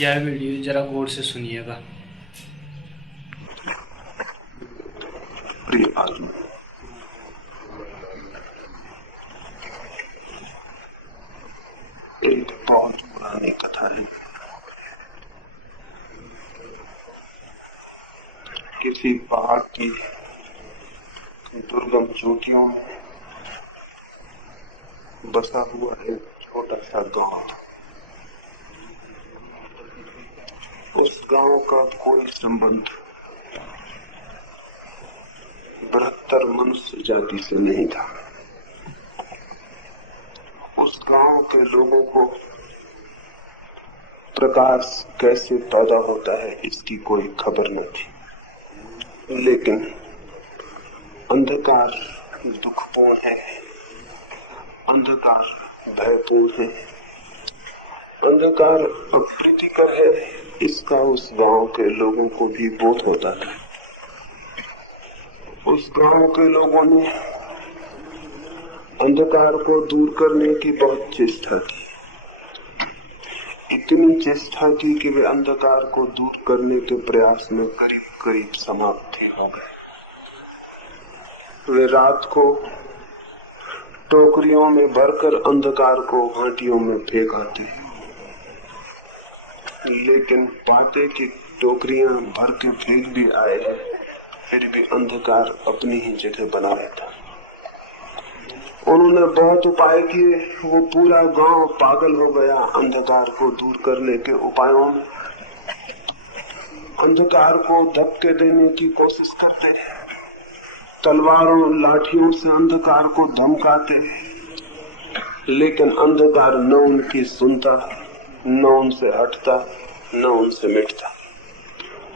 यह वीडियो जरा गौर से सुनिएगा। प्रिय आत्मा, एक बहुत पुरानी कथा है। किसी पहाड़ की दुर्गम चोटियों में बसा हुआ एक छोटा सा गांव था। उस गांव का कोई संबंध बृहत्तर मनुष्य जाति से नहीं था। उस गांव के लोगों को प्रकाश कैसे पैदा होता है इसकी कोई खबर न थी, लेकिन अंधकार दुखपूर्ण है, अंधकार भयपूर्ण है, अंधकार अप्रीतिकर है, इसका उस गांव के लोगों को भी बोध होता था। उस गांव के लोगों ने अंधकार को दूर करने की बहुत चेष्टा की, इतनी चेष्टा की कि वे अंधकार को दूर करने के प्रयास में करीब करीब समाप्त हो गए। वे रात को टोकरियों में भरकर अंधकार को घाटियों में फेंक आते, लेकिन पाते कि टोकरियां भर के फेंक भी आए हैं, फिर भी अंधकार अपनी ही जगह बना रहता। उन्होंने बहुत उपाय किए, वो पूरा गांव पागल हो गया अंधकार को दूर करने के उपायों में। अंधकार को धक्के देने की कोशिश करते, तलवारों लाठियों से अंधकार को धमकाते, लेकिन अंधकार न उनकी सुनता, न उनसे हटता, न उनसे मिटता।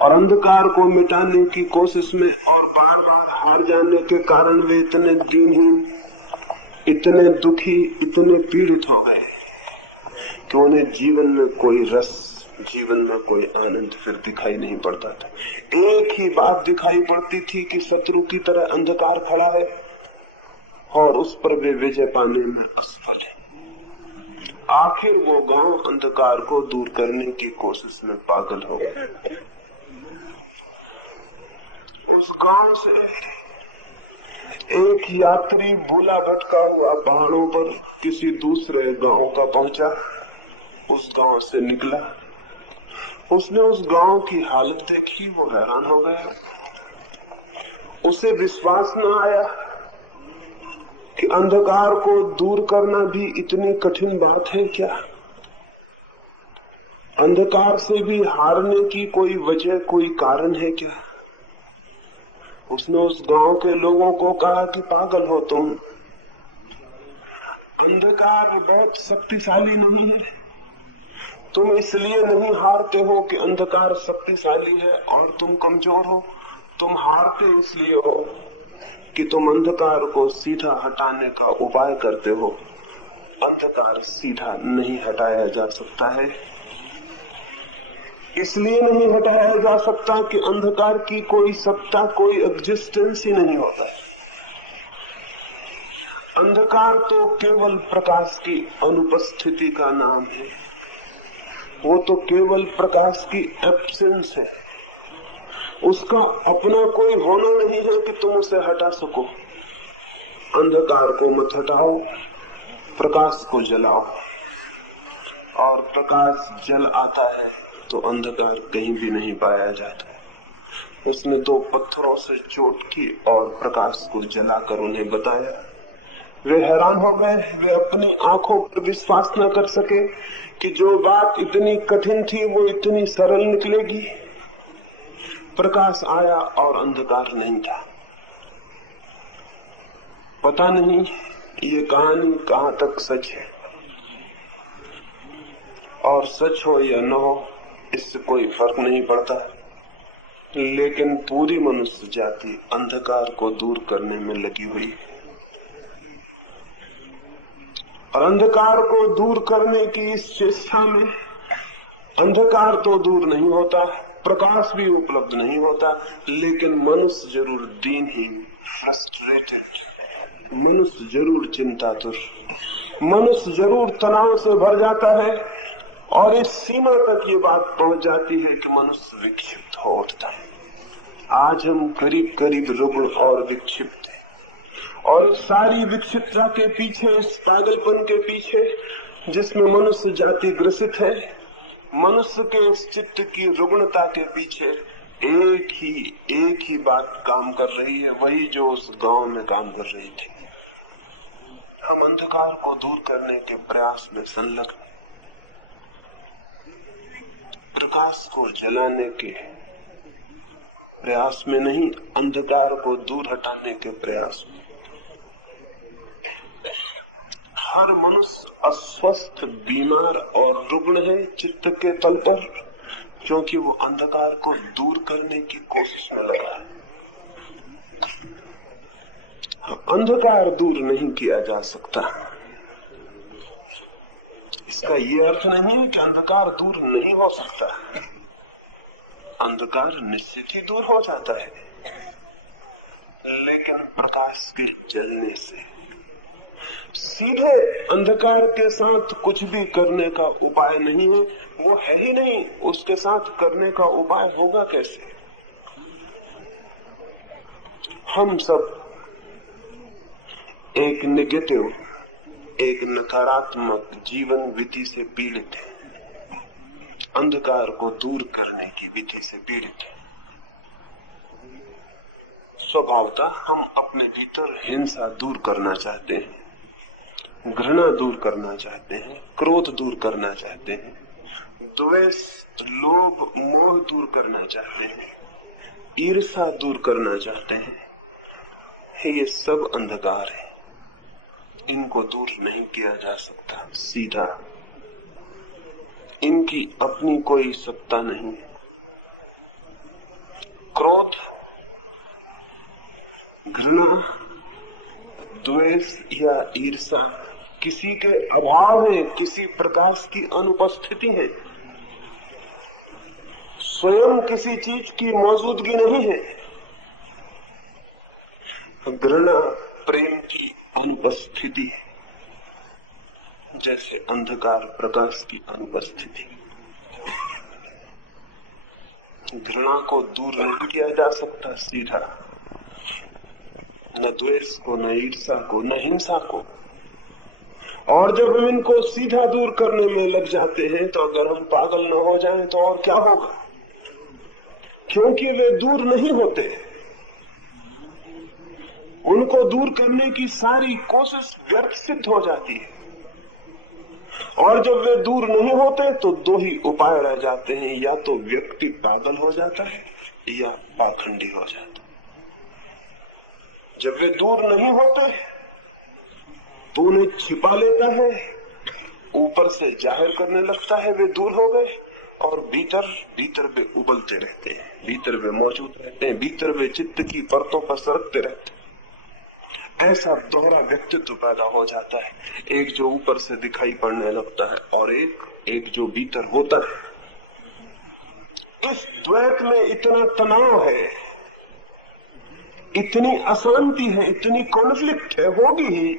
और अंधकार को मिटाने की कोशिश में और बार बार हार जाने के कारण वे इतने दीनहीन, इतने दुखी, इतने पीड़ित हो गए कि उन्हें जीवन में कोई रस, जीवन में कोई आनंद फिर दिखाई नहीं पड़ता था। एक ही बात दिखाई पड़ती थी कि शत्रु की तरह अंधकार खड़ा है और उस पर वे विजय पाने में असफल है। आखिर वो गांव अंधकार को दूर करने की कोशिश में पागल हो गया। उस गांव से एक यात्री भूला भटका हुआ पहाड़ों पर किसी दूसरे गांव का पहुंचा। उस गांव से निकला, उसने उस गांव की हालत देखी, वो हैरान हो गया। उसे विश्वास न आया कि अंधकार को दूर करना भी इतनी कठिन बात है क्या। अंधकार से भी हारने की कोई वजह, कोई कारण है क्या। उसने उस गांव के लोगों को कहा कि पागल हो तुम, अंधकार बहुत शक्तिशाली नहीं है। तुम इसलिए नहीं हारते हो कि अंधकार शक्तिशाली है और तुम कमजोर हो, तुम हारते इसलिए हो कि तुम अंधकार को सीधा हटाने का उपाय करते हो। अंधकार सीधा नहीं हटाया जा सकता है, इसलिए नहीं हटाया जा सकता कि अंधकार की कोई सत्ता, कोई एग्जिस्टेंस ही नहीं होता है। अंधकार तो केवल प्रकाश की अनुपस्थिति का नाम है, वो तो केवल प्रकाश की एब्सेंस है। उसका अपना कोई होना नहीं है कि तुम उसे हटा सको। अंधकार को मत हटाओ, प्रकाश को जलाओ, और प्रकाश जल आता है तो अंधकार कहीं भी नहीं पाया जाता। उसने दो पत्थरों से चोट की और प्रकाश को जलाकर उन्हें बताया। वे हैरान हो गए, वे अपनी आंखों पर विश्वास न कर सके कि जो बात इतनी कठिन थी वो इतनी सरल निकलेगी। प्रकाश आया और अंधकार नहीं था। पता नहीं ये कहानी कहां तक सच है, और सच हो या न हो इससे कोई फर्क नहीं पड़ता, लेकिन पूरी मनुष्य जाति अंधकार को दूर करने में लगी हुई है। और अंधकार को दूर करने की इस चेष्टा में अंधकार तो दूर नहीं होता, प्रकाश भी उपलब्ध नहीं होता, लेकिन मनुष्य जरूर दीनहीन, फ्रस्ट्रेटेड, मनुष्य जरूर चिंतातुर, मनुष्य जरूर तनाव से भर जाता है और इस सीमा तक ये बात पहुंच जाती है कि मनुष्य विक्षिप्त हो उठता है। आज हम करीब करीब रुग्ण और विक्षिप्त हैं, और सारी विक्षिप्तता के पीछे, इस पागलपन के पीछे जिसमें मनुष्य जाति ग्रसित है, मनुष्य के इस चित्त की रुग्णता के पीछे एक ही बात काम कर रही है, वही जो उस गांव में काम कर रही थी। हम अंधकार को दूर करने के प्रयास में संलग्न, प्रकाश को जलाने के प्रयास में नहीं, अंधकार को दूर हटाने के प्रयास में। हर मनुष्य अस्वस्थ, बीमार और रुग्ण है चित्त के तल पर, क्योंकि वो अंधकार को दूर करने की कोशिश में लगा है। अंधकार दूर नहीं किया जा सकता। इसका ये अर्थ नहीं है कि अंधकार दूर नहीं हो सकता। अंधकार निश्चित ही दूर हो जाता है, लेकिन प्रकाश के जलने से। सीधे अंधकार के साथ कुछ भी करने का उपाय नहीं है, वो है ही नहीं, उसके साथ करने का उपाय होगा कैसे? हम सब एक नेगेटिव, एक नकारात्मक जीवन विधि से पीड़ित है, अंधकार को दूर करने की विधि से पीड़ित है। स्वभावतः हम अपने भीतर हिंसा दूर करना चाहते हैं, घृणा दूर करना चाहते हैं, क्रोध दूर करना चाहते हैं, द्वेष, लोभ, मोह दूर करना चाहते हैं, ईर्ष्या दूर करना चाहते हैं। ये सब अंधकार है, इनको दूर नहीं किया जा सकता सीधा। इनकी अपनी कोई सत्ता नहीं है। क्रोध, घृणा, द्वेष या ईर्ष्या किसी के अभाव है, किसी प्रकाश की अनुपस्थिति है, स्वयं किसी चीज की मौजूदगी नहीं है। घृणा प्रेम की अनुपस्थिति है, जैसे अंधकार प्रकाश की अनुपस्थिति। घृणा को दूर नहीं किया जा सकता सीधा, न द्वेष को, न ईर्ष्या को, न हिंसा को। और जब हम इनको सीधा दूर करने में लग जाते हैं, तो अगर हम पागल न हो जाएं तो और क्या होगा? क्योंकि वे दूर नहीं होते। उनको दूर करने की सारी कोशिश व्यर्थ सिद्ध हो जाती है। और जब वे दूर नहीं होते तो दो ही उपाय रह जाते हैं, या तो व्यक्ति पागल हो जाता है या पाखंडी हो जाता है। जब वे दूर नहीं होते तो उन्हें छिपा लेता है, ऊपर से जाहिर करने लगता है वे दूर हो गए, और भीतर वे उबलते रहते हैं, भीतर वे मौजूद रहते हैं, भीतर वे चित्त की परतों पर सरकते रहते हैं। ऐसा दोहरा व्यक्तित्व पैदा हो जाता है, एक जो ऊपर से दिखाई पड़ने लगता है और एक जो भीतर होता है। इस द्वैत में इतना तनाव है, इतनी अशांति है, इतनी कॉन्फ्लिक्ट है, होगी ही,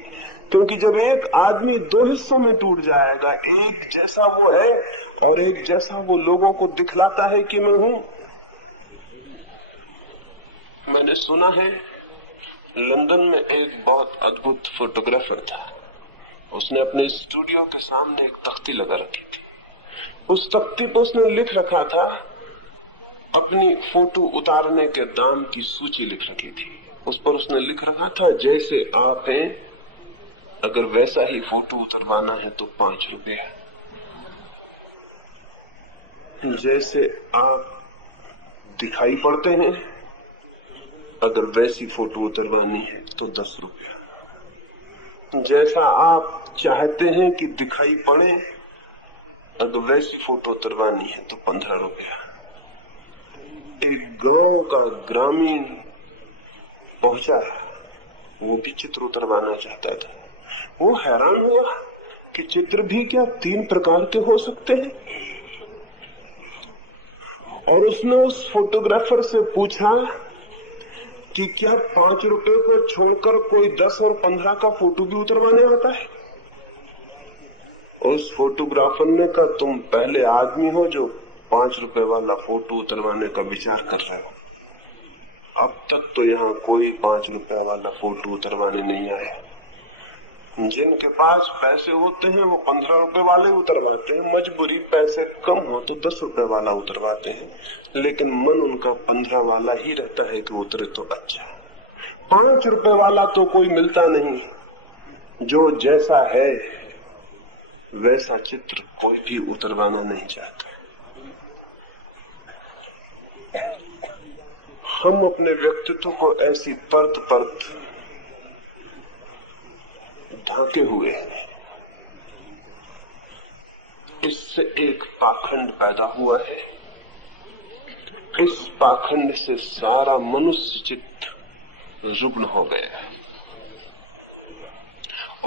क्योंकि जब एक आदमी दो हिस्सों में टूट जाएगा, एक जैसा वो है और एक जैसा वो लोगों को दिखलाता है कि मैं हूं। मैंने सुना है लंदन में एक बहुत अद्भुत फोटोग्राफर था, उसने अपने स्टूडियो के सामने एक तख्ती लगा रखी थी। उस तख्ती पर उसने लिख रखा था, अपनी फोटो उतारने के दाम की सूची लिख रखी थी। उस पर उसने लिख रखा था, जैसे आप हैं, अगर वैसा ही फोटो उतरवाना है तो 5 रुपए। जैसे आप दिखाई पड़ते हैं, अगर वैसी फोटो उतरवानी है तो 10 रुपया। जैसा आप चाहते हैं कि दिखाई पड़े, अगर वैसी फोटो उतरवानी है तो 15 रुपया। एक गांव का ग्रामीण पहुंचा, वो भी चित्र उतरवाना चाहता था। वो हैरान हुआ कि चित्र भी क्या 3 प्रकार के हो सकते हैं। और उसने उस फोटोग्राफर से पूछा कि क्या 5 रुपए को छोड़कर कोई 10 और 15 का फोटो भी उतरवाने आता है? उस फोटोग्राफर ने कहा, तुम पहले आदमी हो जो 5 रुपए वाला फोटो उतरवाने का विचार कर रहे हो। अब तक तो यहाँ कोई 5 रुपए वाला फोटो उतरवाने नहीं आया। जिनके पास पैसे होते हैं वो 15 रुपए वाले उतरवाते हैं, मजबूरी पैसे कम हो तो 10 रुपए वाला उतरवाते हैं, लेकिन मन उनका 15 वाला ही रहता है कि उतरे तो अच्छा। 5 रुपए वाला तो कोई मिलता नहीं, जो जैसा है वैसा चित्र कोई भी उतरवाना नहीं चाहता। हम अपने व्यक्तित्व को ऐसी परत परत ढांके हुए हैं। इससे एक पाखंड पैदा हुआ है। इस पाखंड से सारा मनुष्य चित्त रुग्ण हो गया है।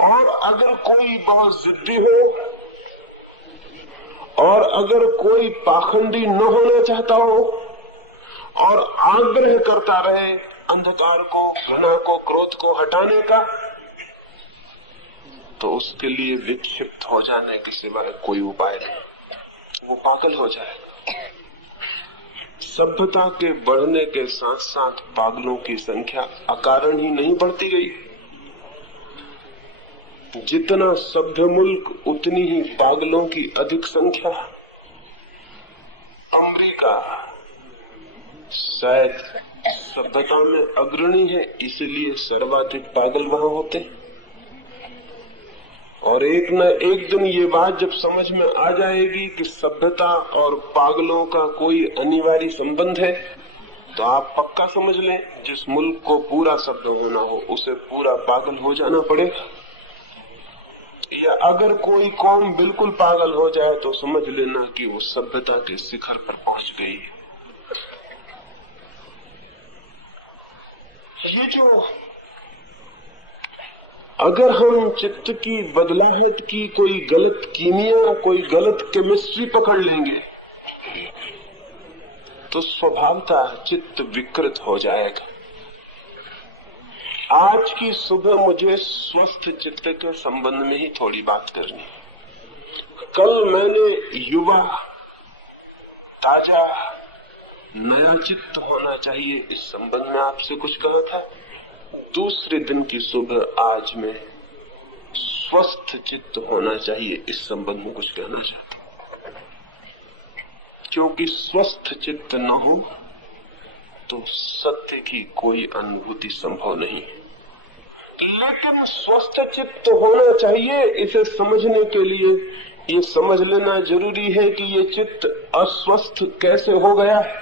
और अगर कोई बहुत जिद्दी हो और अगर कोई पाखंडी न होना चाहता हो और आग्रह करता रहे अंधकार को, घृणा को, क्रोध को हटाने का, तो उसके लिए विक्षिप्त हो जाने के सिवाय कोई उपाय नहीं। वो पागल हो जाएगा। सभ्यता के बढ़ने के साथ साथ पागलों की संख्या अकारण ही नहीं बढ़ती गई। जितना सभ्य मुल्क उतनी ही पागलों की अधिक संख्या। अमेरिका शायद सभ्यता में अग्रणी है, इसलिए सर्वाधिक पागल वहां होते। और एक न एक दिन ये बात जब समझ में आ जाएगी कि सभ्यता और पागलों का कोई अनिवार्य संबंध है, तो आप पक्का समझ लें, जिस मुल्क को पूरा सभ्य होना हो उसे पूरा पागल हो जाना पड़ेगा। या अगर कोई कौम बिल्कुल पागल हो जाए तो समझ लेना कि वो सभ्यता के शिखर पर पहुंच गई है। ये जो अगर हम चित्त की बदलाहट की कोई गलत कीमिया, कोई गलत केमिस्ट्री पकड़ लेंगे तो स्वभावतः चित्त विकृत हो जाएगा। आज की सुबह मुझे स्वस्थ चित्त के संबंध में ही थोड़ी बात करनी। कल मैंने युवा, ताजा, नया चित्त होना चाहिए इस संबंध में आपसे कुछ कहा था। दूसरे दिन की सुबह आज मैं स्वस्थ चित्त होना चाहिए इस संबंध में कुछ कहना चाहता हूं, क्योंकि स्वस्थ चित्त न हो तो सत्य की कोई अनुभूति संभव नहीं। लेकिन स्वस्थ चित्त होना चाहिए, इसे समझने के लिए ये समझ लेना जरूरी है कि ये चित्त अस्वस्थ कैसे हो गया है,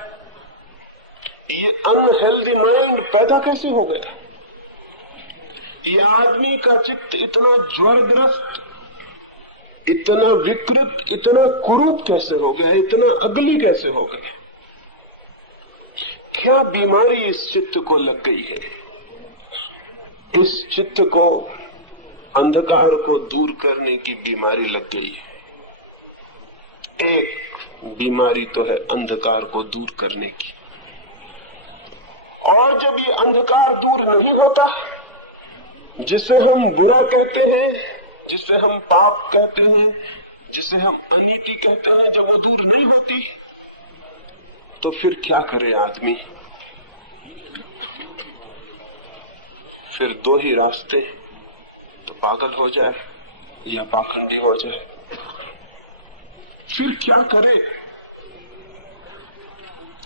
ये अनहेल्दी माइंड पैदा कैसे हो गया। ये आदमी का चित्त इतना ज्वरग्रस्त, इतना विकृत, इतना कुरूप कैसे हो गया, इतना अगली कैसे हो गया। क्या बीमारी इस चित्त को लग गई है। इस चित्त को अंधकार को दूर करने की बीमारी लग गई है। एक बीमारी तो है अंधकार को दूर करने की, और जब ये अंधकार दूर नहीं होता, जिसे हम बुरा कहते हैं, जिसे हम पाप कहते हैं, जिसे हम अनीति कहते हैं, जब वो दूर नहीं होती तो फिर क्या करे आदमी। फिर दो ही रास्ते, तो पागल हो जाए या पाखंडी हो जाए। फिर क्या करे।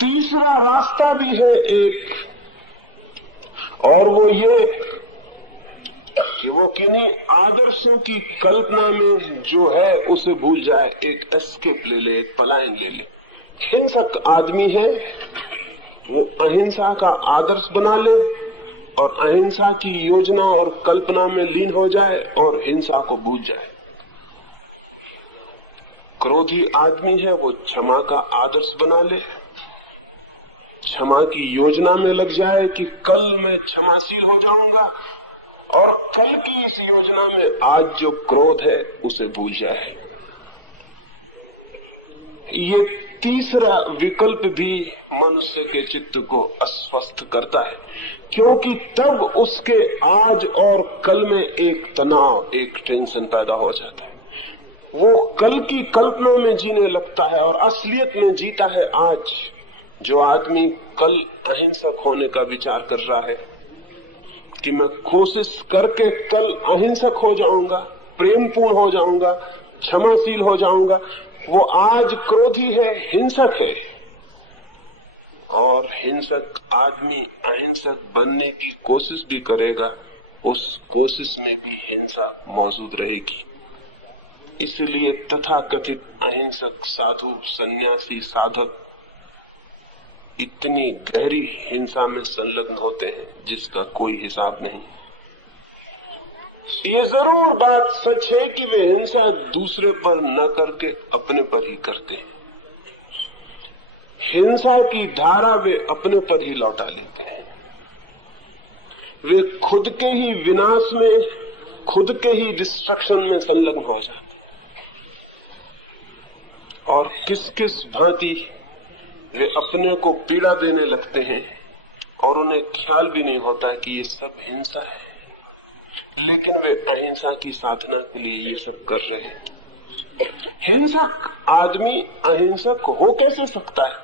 तीसरा रास्ता भी है एक, और वो ये कि वो किन्हीं आदर्शों की कल्पना में जो है उसे भूल जाए, एक एस्केप ले ले, एक पलायन ले ले। हिंसक आदमी है, वो अहिंसा का आदर्श बना ले और अहिंसा की योजना और कल्पना में लीन हो जाए और हिंसा को भूल जाए। क्रोधी आदमी है, वो क्षमा का आदर्श बना ले, क्षमा की योजना में लग जाए कि कल मैं क्षमाशील हो जाऊंगा, और कल की इस योजना में आज जो क्रोध है उसे भूल जाए। ये तीसरा विकल्प भी मनुष्य के चित्त को अस्वस्थ करता है, क्योंकि तब उसके आज और कल में एक तनाव, एक टेंशन पैदा हो जाता है। वो कल की कल्पना में जीने लगता है और असलियत में जीता है आज। जो आदमी कल अहिंसक होने का विचार कर रहा है कि मैं कोशिश करके कल अहिंसक हो जाऊंगा, प्रेमपूर्ण हो जाऊंगा, क्षमाशील हो जाऊंगा, वो आज क्रोधी है, हिंसक है। और हिंसक आदमी अहिंसक बनने की कोशिश भी करेगा, उस कोशिश में भी हिंसा मौजूद रहेगी। इसलिए तथाकथित अहिंसक साधु, सन्यासी, साधक इतनी गहरी हिंसा में संलग्न होते हैं जिसका कोई हिसाब नहीं। ये जरूर बात सच है कि वे हिंसा दूसरे पर न करके अपने पर ही करते हैं। हिंसा की धारा वे अपने पर ही लौटा लेते हैं। वे खुद के ही विनाश में, खुद के ही डिस्ट्रक्शन में संलग्न हो जाते हैं। और किस किस भांति वे अपने को पीड़ा देने लगते हैं और उन्हें ख्याल भी नहीं होता कि ये सब हिंसा है, लेकिन वे अहिंसा की साधना के लिए ये सब कर रहे हैं। हिंसक आदमी अहिंसक हो कैसे सकता है?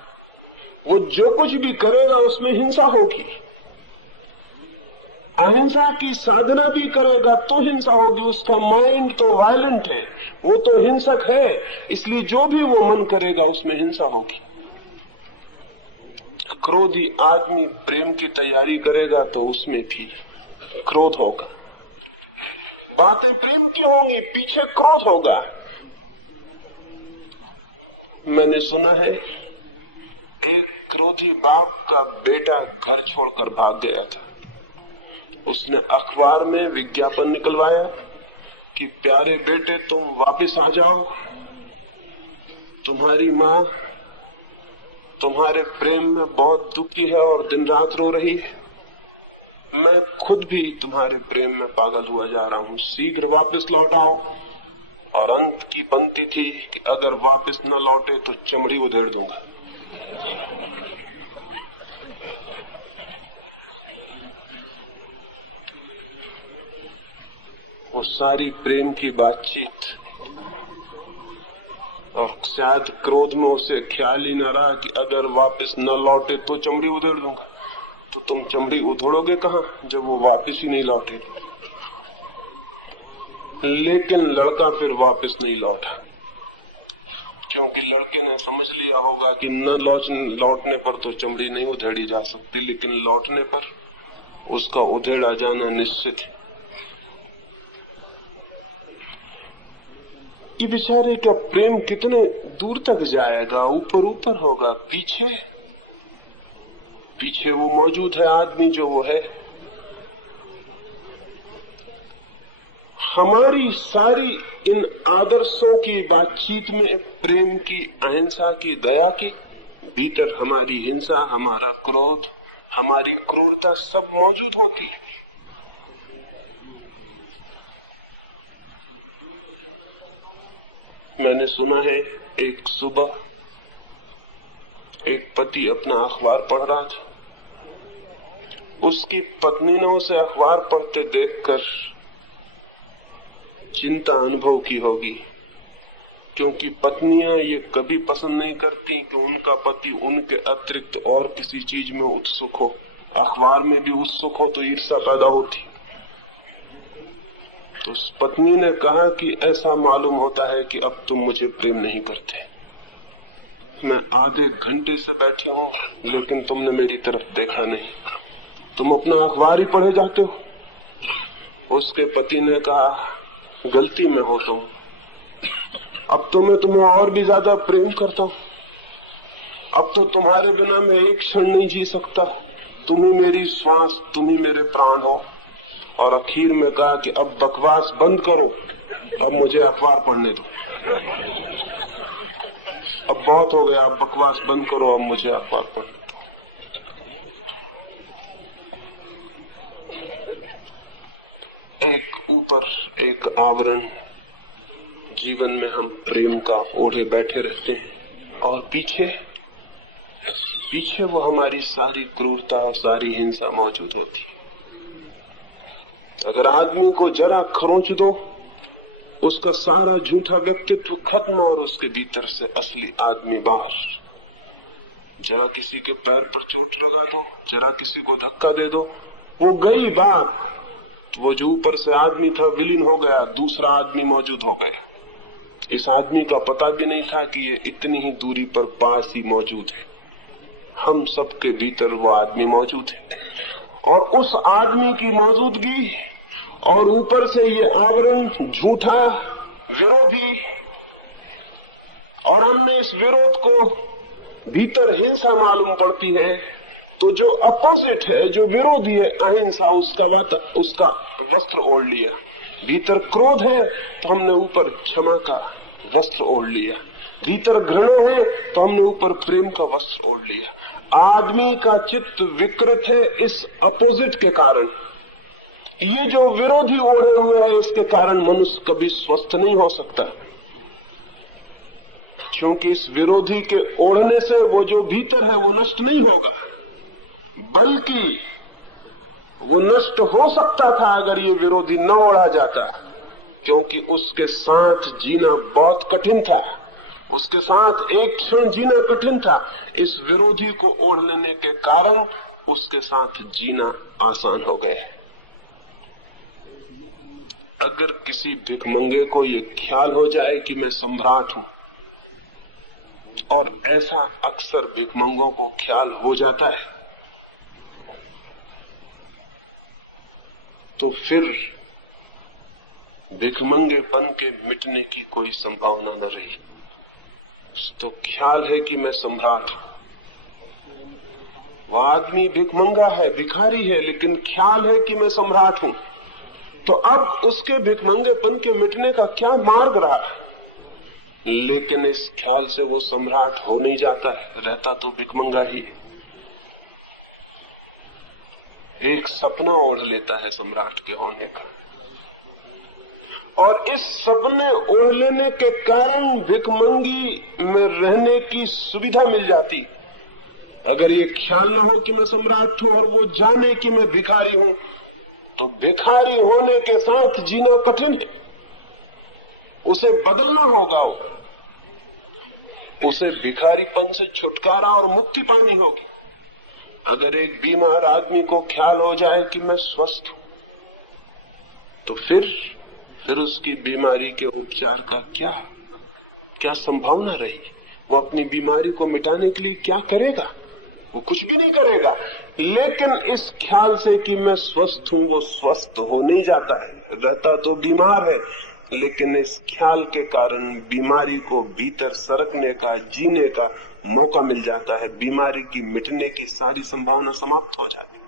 वो जो कुछ भी करेगा उसमें हिंसा होगी। अहिंसा की साधना भी करेगा तो हिंसा होगी। उसका माइंड तो वायलेंट है, वो तो हिंसक है, इसलिए जो भी वो मन करेगा उसमें हिंसा होगी। क्रोधी आदमी प्रेम की तैयारी करेगा तो उसमें भी क्रोध होगा। बातें प्रेम की होंगी, पीछे क्रोध होगा। मैंने सुना है एक क्रोधी बाप का बेटा घर छोड़कर भाग गया था। उसने अखबार में विज्ञापन निकलवाया कि प्यारे बेटे तुम वापस आ जाओ, तुम्हारी माँ तुम्हारे प्रेम में बहुत दुखी है और दिन रात रो रही है। मैं खुद भी तुम्हारे प्रेम में पागल हुआ जा रहा हूँ, शीघ्र वापस लौट आओ। और अंत की पंक्ति थी कि अगर वापस न लौटे तो चमड़ी उधेड़ दूंगा। वो सारी प्रेम की बातचीत और शायद क्रोध में उसे ख्याल ही न रहा कि अगर वापस न लौटे तो चमड़ी उधेड़ दूंगा। तो तुम चमड़ी उधेड़ोगे कहाँ जब वो वापस ही नहीं लौटे? लेकिन लड़का फिर वापस नहीं लौटा, क्योंकि लड़के ने समझ लिया होगा कि न लौटने पर तो चमड़ी नहीं उधेड़ी जा सकती, लेकिन लौटने पर उसका उधेड़ा जाना निश्चित है। ये बेचारे का प्रेम कितने दूर तक जाएगा? ऊपर ऊपर होगा, पीछे पीछे वो मौजूद है आदमी जो वो है। हमारी सारी इन आदर्शों की बातचीत में प्रेम की, अहिंसा की, दया की भीतर हमारी हिंसा, हमारा क्रोध, हमारी क्रूरता सब मौजूद होती है। मैंने सुना है एक सुबह एक पति अपना अखबार पढ़ रहा था। उसकी पत्नी ने उसे अखबार पढ़ते देखकर चिंता अनुभव की होगी, क्योंकि पत्नियां ये कभी पसंद नहीं करती कि उनका पति उनके अतिरिक्त और किसी चीज में उत्सुक हो। अखबार में भी उत्सुक हो तो ईर्ष्या पैदा होती। तो उस पत्नी ने कहा कि ऐसा मालूम होता है कि अब तुम मुझे प्रेम नहीं करते। मैं आधे घंटे से बैठे हूँ लेकिन तुमने मेरी तरफ देखा नहीं, तुम अपना अखबार ही पढ़े जाते हो। उसके पति ने कहा गलती में होता हूँ, अब तो मैं तुम्हें और भी ज्यादा प्रेम करता हूँ। अब तो तुम्हारे बिना मैं एक क्षण नहीं जी सकता। तुम ही मेरी श्वास, तुम ही मेरे प्राण हो। और आखिर में कहा कि अब बकवास बंद करो, अब मुझे अखबार पढ़ने दो। अब बहुत हो गया, अब बकवास बंद करो, अब मुझे अखबार पढ़ने दो। एक ऊपर एक आवरण, जीवन में हम प्रेम का ओढ़े बैठे रहते हैं और पीछे पीछे वो हमारी सारी क्रूरता और सारी हिंसा मौजूद होती है। अगर आदमी को जरा खरोंच दो उसका सारा झूठा व्यक्तित्व खत्म और उसके भीतर से असली आदमी बाहर। जरा किसी के पैर पर चोट लगा दो, जरा किसी को धक्का दे दो, वो गई बात। वो जो ऊपर से आदमी था विलीन हो गया, दूसरा आदमी मौजूद हो गया। इस आदमी का पता भी नहीं था कि ये इतनी ही दूरी पर पास ही मौजूद है। हम सबके भीतर वो आदमी मौजूद है और उस आदमी की मौजूदगी और ऊपर से ये आवरण झूठा विरोधी, और हमने इस विरोध को भीतर हिंसा मालूम पड़ती है। तो जो अपोजिट है, जो विरोधी है अहिंसा, उसका वस्त्र ओढ़ लिया। भीतर क्रोध है तो हमने ऊपर क्षमा का वस्त्र ओढ़ लिया। भीतर घृणा है तो हमने ऊपर प्रेम का वस्त्र ओढ़ लिया। आदमी का चित्त विकृत है इस अपोजिट के कारण। ये जो विरोधी ओढ़े हुए है, इसके कारण मनुष्य कभी स्वस्थ नहीं हो सकता, क्योंकि इस विरोधी के ओढ़ने से वो जो भीतर है वो नष्ट नहीं होगा, बल्कि वो नष्ट हो सकता था अगर ये विरोधी न ओढ़ा जाता, क्योंकि उसके साथ जीना बहुत कठिन था। उसके साथ एक क्षण जीना कठिन था। इस विरोधी को ओढ़ लेने के कारण उसके साथ जीना आसान हो गया। अगर किसी भिखमंगे को ये ख्याल हो जाए कि मैं सम्राट हूं, और ऐसा अक्सर भिखमंगों को ख्याल हो जाता है, तो फिर भिखमंगेपन के मिटने की कोई संभावना न रही। तो ख्याल है कि मैं सम्राट हूं। वह आदमी भिखमंगा है, भिखारी है, लेकिन ख्याल है कि मैं सम्राट हूं। तो अब उसके भिखमंगेपन के मिटने का क्या मार्ग रहा? लेकिन इस ख्याल से वो सम्राट हो नहीं जाता है, रहता तो भिखमंगा ही है। एक सपना ओढ़ लेता है सम्राट के होने का, और इस सपने ओढ़ लेने के कारण भिखमंगी में रहने की सुविधा मिल जाती। अगर ये ख्याल न हो कि मैं सम्राट हूं और वो जाने कि मैं भिखारी हूं, तो भिखारी होने के साथ जीना कठिन है। उसे बदलना होगा, उसे भिखारीपन से छुटकारा और मुक्ति पानी होगी। अगर एक बीमार आदमी को ख्याल हो जाए कि मैं स्वस्थ हूं, तो फिर उसकी बीमारी के उपचार का क्या संभावना रही? वो अपनी बीमारी को मिटाने के लिए क्या करेगा? वो कुछ भी नहीं करेगा। लेकिन इस ख्याल से कि मैं स्वस्थ हूं, वो स्वस्थ हो नहीं जाता है, रहता तो बीमार है, लेकिन इस ख्याल के कारण बीमारी को भीतर सरकने का, जीने का मौका मिल जाता है। बीमारी की मिटने की सारी संभावना समाप्त हो जाती है।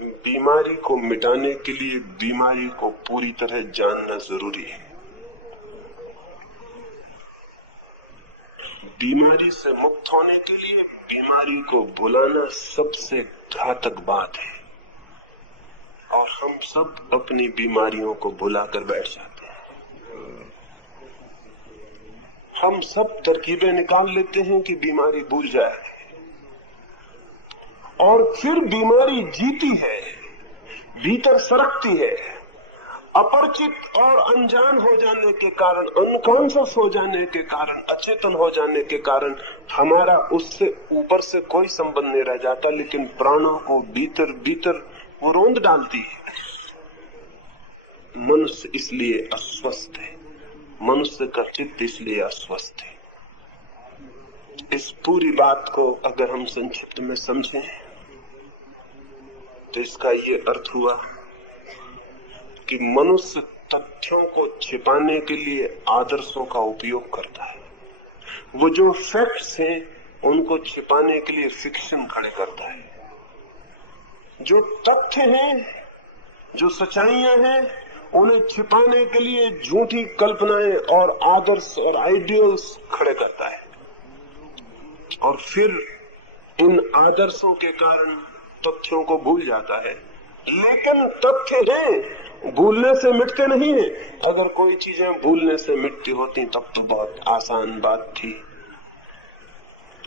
बीमारी को मिटाने के लिए बीमारी को पूरी तरह जानना जरूरी है। बीमारी से मुक्त होने के लिए बीमारी को भुलाना सबसे घातक बात है, और हम सब अपनी बीमारियों को भुलाकर बैठ जाते हैं। हम सब तरकीबें निकाल लेते हैं कि बीमारी भूल जाए, और फिर बीमारी जीती है, भीतर सरकती है। अपरिचित और अनजान हो जाने के कारण, अनकॉन्शियस हो जाने के कारण, अचेतन हो जाने के कारण हमारा उससे ऊपर से कोई संबंध नहीं रह जाता, लेकिन प्राणों को भीतर भीतर वो रोंद डालती है। मनुष्य इसलिए अस्वस्थ है, मनुष्य का चित्त इसलिए अस्वस्थ है। इस पूरी बात को अगर हम संक्षिप्त में समझें तो इसका ये अर्थ हुआ कि मनुष्य तथ्यों को छिपाने के लिए आदर्शों का उपयोग करता है। वो जो फैक्ट्स हैं उनको छिपाने के लिए फिक्शन खड़े करता है। जो तथ्य हैं, जो सच्चाइयां हैं, उन्हें छिपाने के लिए झूठी कल्पनाएं और आदर्श और आइडियल्स खड़े करता है, और फिर इन आदर्शों के कारण तथ्यों को भूल जाता है। लेकिन तथ्य हैं, भूलने से मिटते नहीं है। अगर कोई चीजें भूलने से मिटती होती तब तो बहुत आसान बात थी,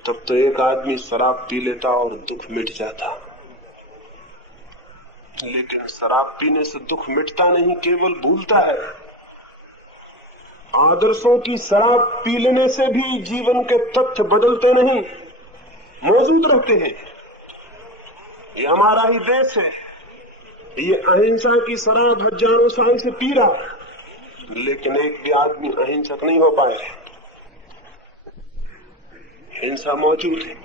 तब तो एक आदमी शराब पी लेता और दुख मिट जाता। लेकिन शराब पीने से दुख मिटता नहीं, केवल भूलता है। आदर्शों की शराब पी लेने से भी जीवन के तथ्य बदलते नहीं, मौजूद रहते हैं। ये हमारा ही देश है, ये अहिंसा की शराब हजारों साल से पी रहा, लेकिन एक भी आदमी अहिंसक नहीं हो पाए। हिंसा मौजूद है,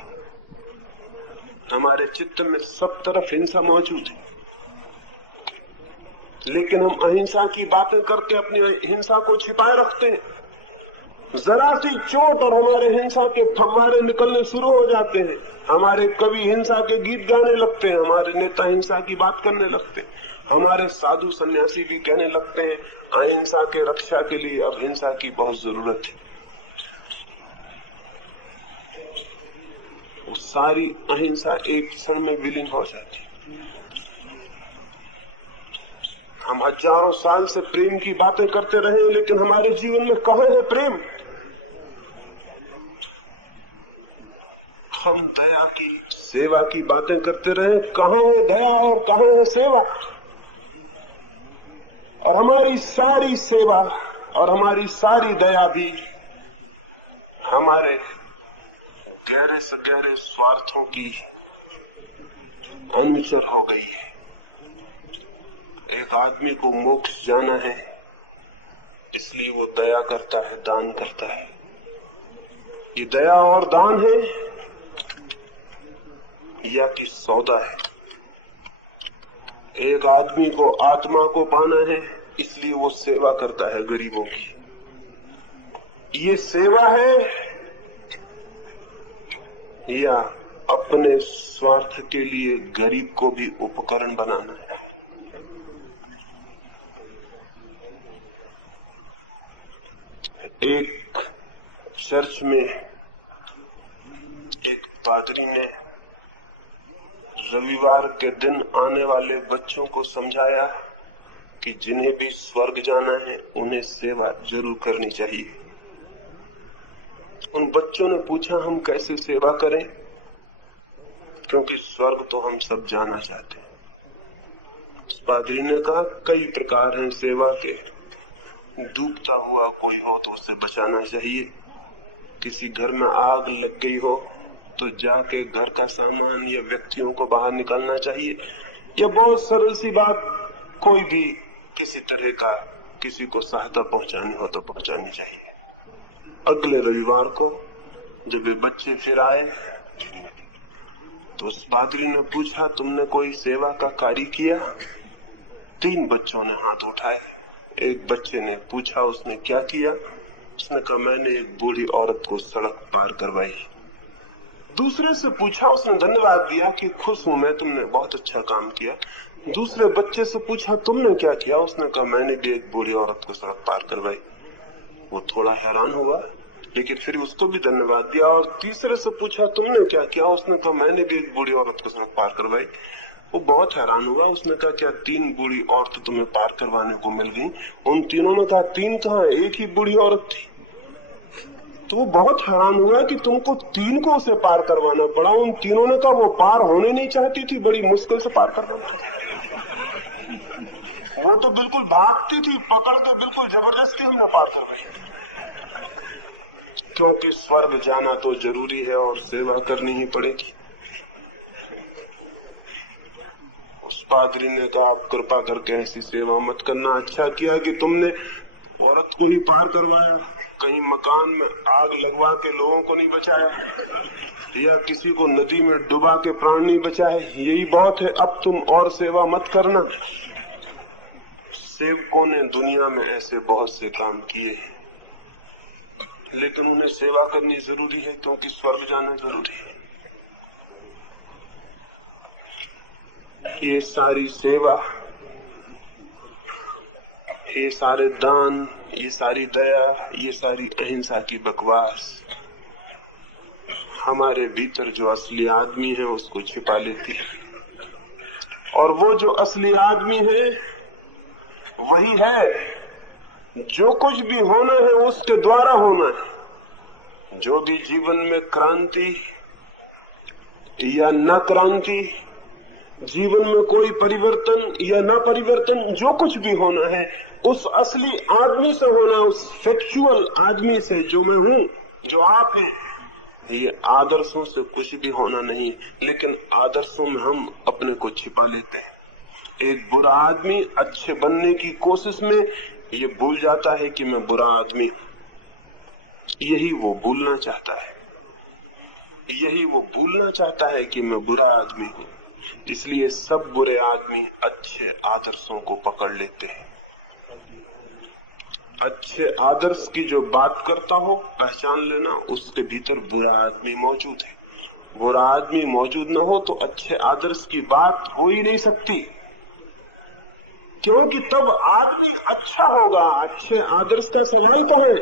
हमारे चित्त में सब तरफ हिंसा मौजूद है, लेकिन हम अहिंसा की बातें करके अपनी हिंसा को छिपाए रखते हैं। जरा सी चोट और हमारे हिंसा के फव्वारे निकलने शुरू हो जाते हैं। हमारे कवि हिंसा के गीत गाने लगते हैं, हमारे नेता हिंसा की बात करने लगते हैं, हमारे साधु सन्यासी भी कहने लगते हैं अहिंसा के रक्षा के लिए अब हिंसा की बहुत जरूरत है। वो सारी अहिंसा एक क्षण में विलीन हो जाती है। हम हजारों साल से प्रेम की बातें करते रहे, लेकिन हमारे जीवन में कहाँ है प्रेम? हम दया की सेवा की बातें करते रहे, कहाँ है दया और कहाँ है सेवा? और हमारी सारी सेवा और हमारी सारी दया भी हमारे गहरे से गहरे स्वार्थों की अनुचर हो गई है। एक आदमी को मोक्ष जाना है, इसलिए वो दया करता है, दान करता है। ये दया और दान है या कि सौदा है? एक आदमी को आत्मा को पाना है, इसलिए वो सेवा करता है गरीबों की। ये सेवा है या अपने स्वार्थ के लिए गरीब को भी उपकरण बनाना है? एक चर्च में एक पादरी ने रविवार के दिन आने वाले बच्चों को समझाया कि जिन्हें भी स्वर्ग जाना है उन्हें सेवा जरूर करनी चाहिए। उन बच्चों ने पूछा हम कैसे सेवा करें, क्योंकि स्वर्ग तो हम सब जाना चाहते हैं। उस पादरी ने कहा कई प्रकार हैं सेवा के। डूबता हुआ कोई हो तो उसे बचाना चाहिए, किसी घर में आग लग गई हो तो जाके घर का सामान या व्यक्तियों को बाहर निकालना चाहिए, या बहुत सरल सी बात, कोई भी किसी तरह का किसी को सहायता पहुंचानी हो तो पहुंचानी चाहिए। अगले रविवार को जब वे बच्चे फिर आए तो उस पादरी ने पूछा तुमने कोई सेवा का कार्य किया? 3 बच्चों ने हाथ उठाए। एक बच्चे ने पूछा उसने क्या किया? उसने कहा मैंने एक बूढ़ी औरत को सड़क पार करवाई। दूसरे से पूछा, उसने धन्यवाद दिया कि खुश हूं मैं, तुमने बहुत अच्छा काम किया। दूसरे बच्चे से पूछा तुमने क्या किया? उसने कहा मैंने भी एक बूढ़ी औरत को सड़क पार करवाई। वो थोड़ा हैरान हुआ, लेकिन फिर उसको भी धन्यवाद दिया। और तीसरे से पूछा तुमने क्या किया? उसने कहा मैंने भी एक बूढ़ी औरत को सड़क पार करवाई। वो बहुत हैरान हुआ, उसने कहा क्या 3 बूढ़ी औरत तुम्हें पार करवाने को मिल गई? उन तीनों ने कहा 3 कहाँ, एक ही बूढ़ी औरत थी। तो वो बहुत हैरान हुआ कि तुमको 3 को उसे पार करवाना पड़ा। उन तीनों ने कहा वो पार होने नहीं चाहती थी, बड़ी मुश्किल से पार करवाना था। वो तो बिल्कुल भागती थी, पकड़ के बिल्कुल जबरदस्ती हमने पार करवाई। क्योंकि स्वर्ग जाना तो जरूरी है और सेवा करनी ही पड़ेगी। उस पादरी ने कहा आप कृपा करके ऐसी सेवा मत करना। अच्छा किया कि तुमने औरत को ही पार करवाया, कहीं मकान में आग लगवा के लोगों को नहीं बचाया, या किसी को नदी में डुबा के प्राण नहीं बचाए। यही बहुत है, अब तुम और सेवा मत करना। सेवकों ने दुनिया में ऐसे बहुत से काम किए, लेकिन उन्हें सेवा करनी जरूरी है क्योंकि स्वर्ग जाना जरूरी है। ये सारी सेवा, ये सारे दान, ये सारी दया, ये सारी अहिंसा की बकवास हमारे भीतर जो असली आदमी है उसको छिपा लेती है। और वो जो असली आदमी है वही है जो कुछ भी होना है उसके द्वारा होना है। जो भी जीवन में क्रांति या न क्रांति जीवन में कोई परिवर्तन या ना परिवर्तन, जो कुछ भी होना है उस असली आदमी से होना, उस फैक्चुअल आदमी से, जो मैं हूं, जो आप हैं। ये आदर्शों से कुछ भी होना नहीं, लेकिन आदर्शों में हम अपने को छिपा लेते हैं। एक बुरा आदमी अच्छे बनने की कोशिश में ये भूल जाता है कि मैं बुरा आदमी हूं। यही वो भूलना चाहता है, यही वो भूलना चाहता है कि मैं बुरा आदमी हूं। इसलिए सब बुरे आदमी अच्छे आदर्शों को पकड़ लेते हैं। अच्छे आदर्श की जो बात करता हो, पहचान लेना उसके भीतर बुरा आदमी मौजूद है। बुरा आदमी मौजूद न हो तो अच्छे आदर्श की बात हो ही नहीं सकती, क्योंकि तब आदमी अच्छा होगा। अच्छे आदर्श का सवाल तो है।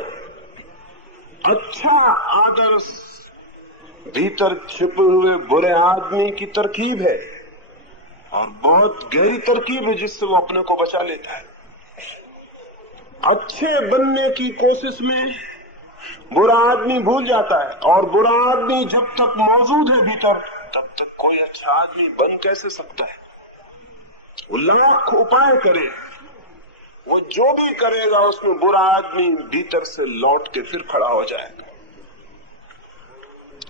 अच्छा आदर्श भीतर छिपे हुए बुरे आदमी की तरकीब है, और बहुत गहरी तरकीब है, जिससे वो अपने को बचा लेता है। अच्छे बनने की कोशिश में बुरा आदमी भूल जाता है, और बुरा आदमी जब तक मौजूद है भीतर, तब तक कोई अच्छा आदमी बन कैसे सकता है। वो लाख उपाय करे, वो जो भी करेगा उसमें बुरा आदमी भीतर से लौट के फिर खड़ा हो जाएगा।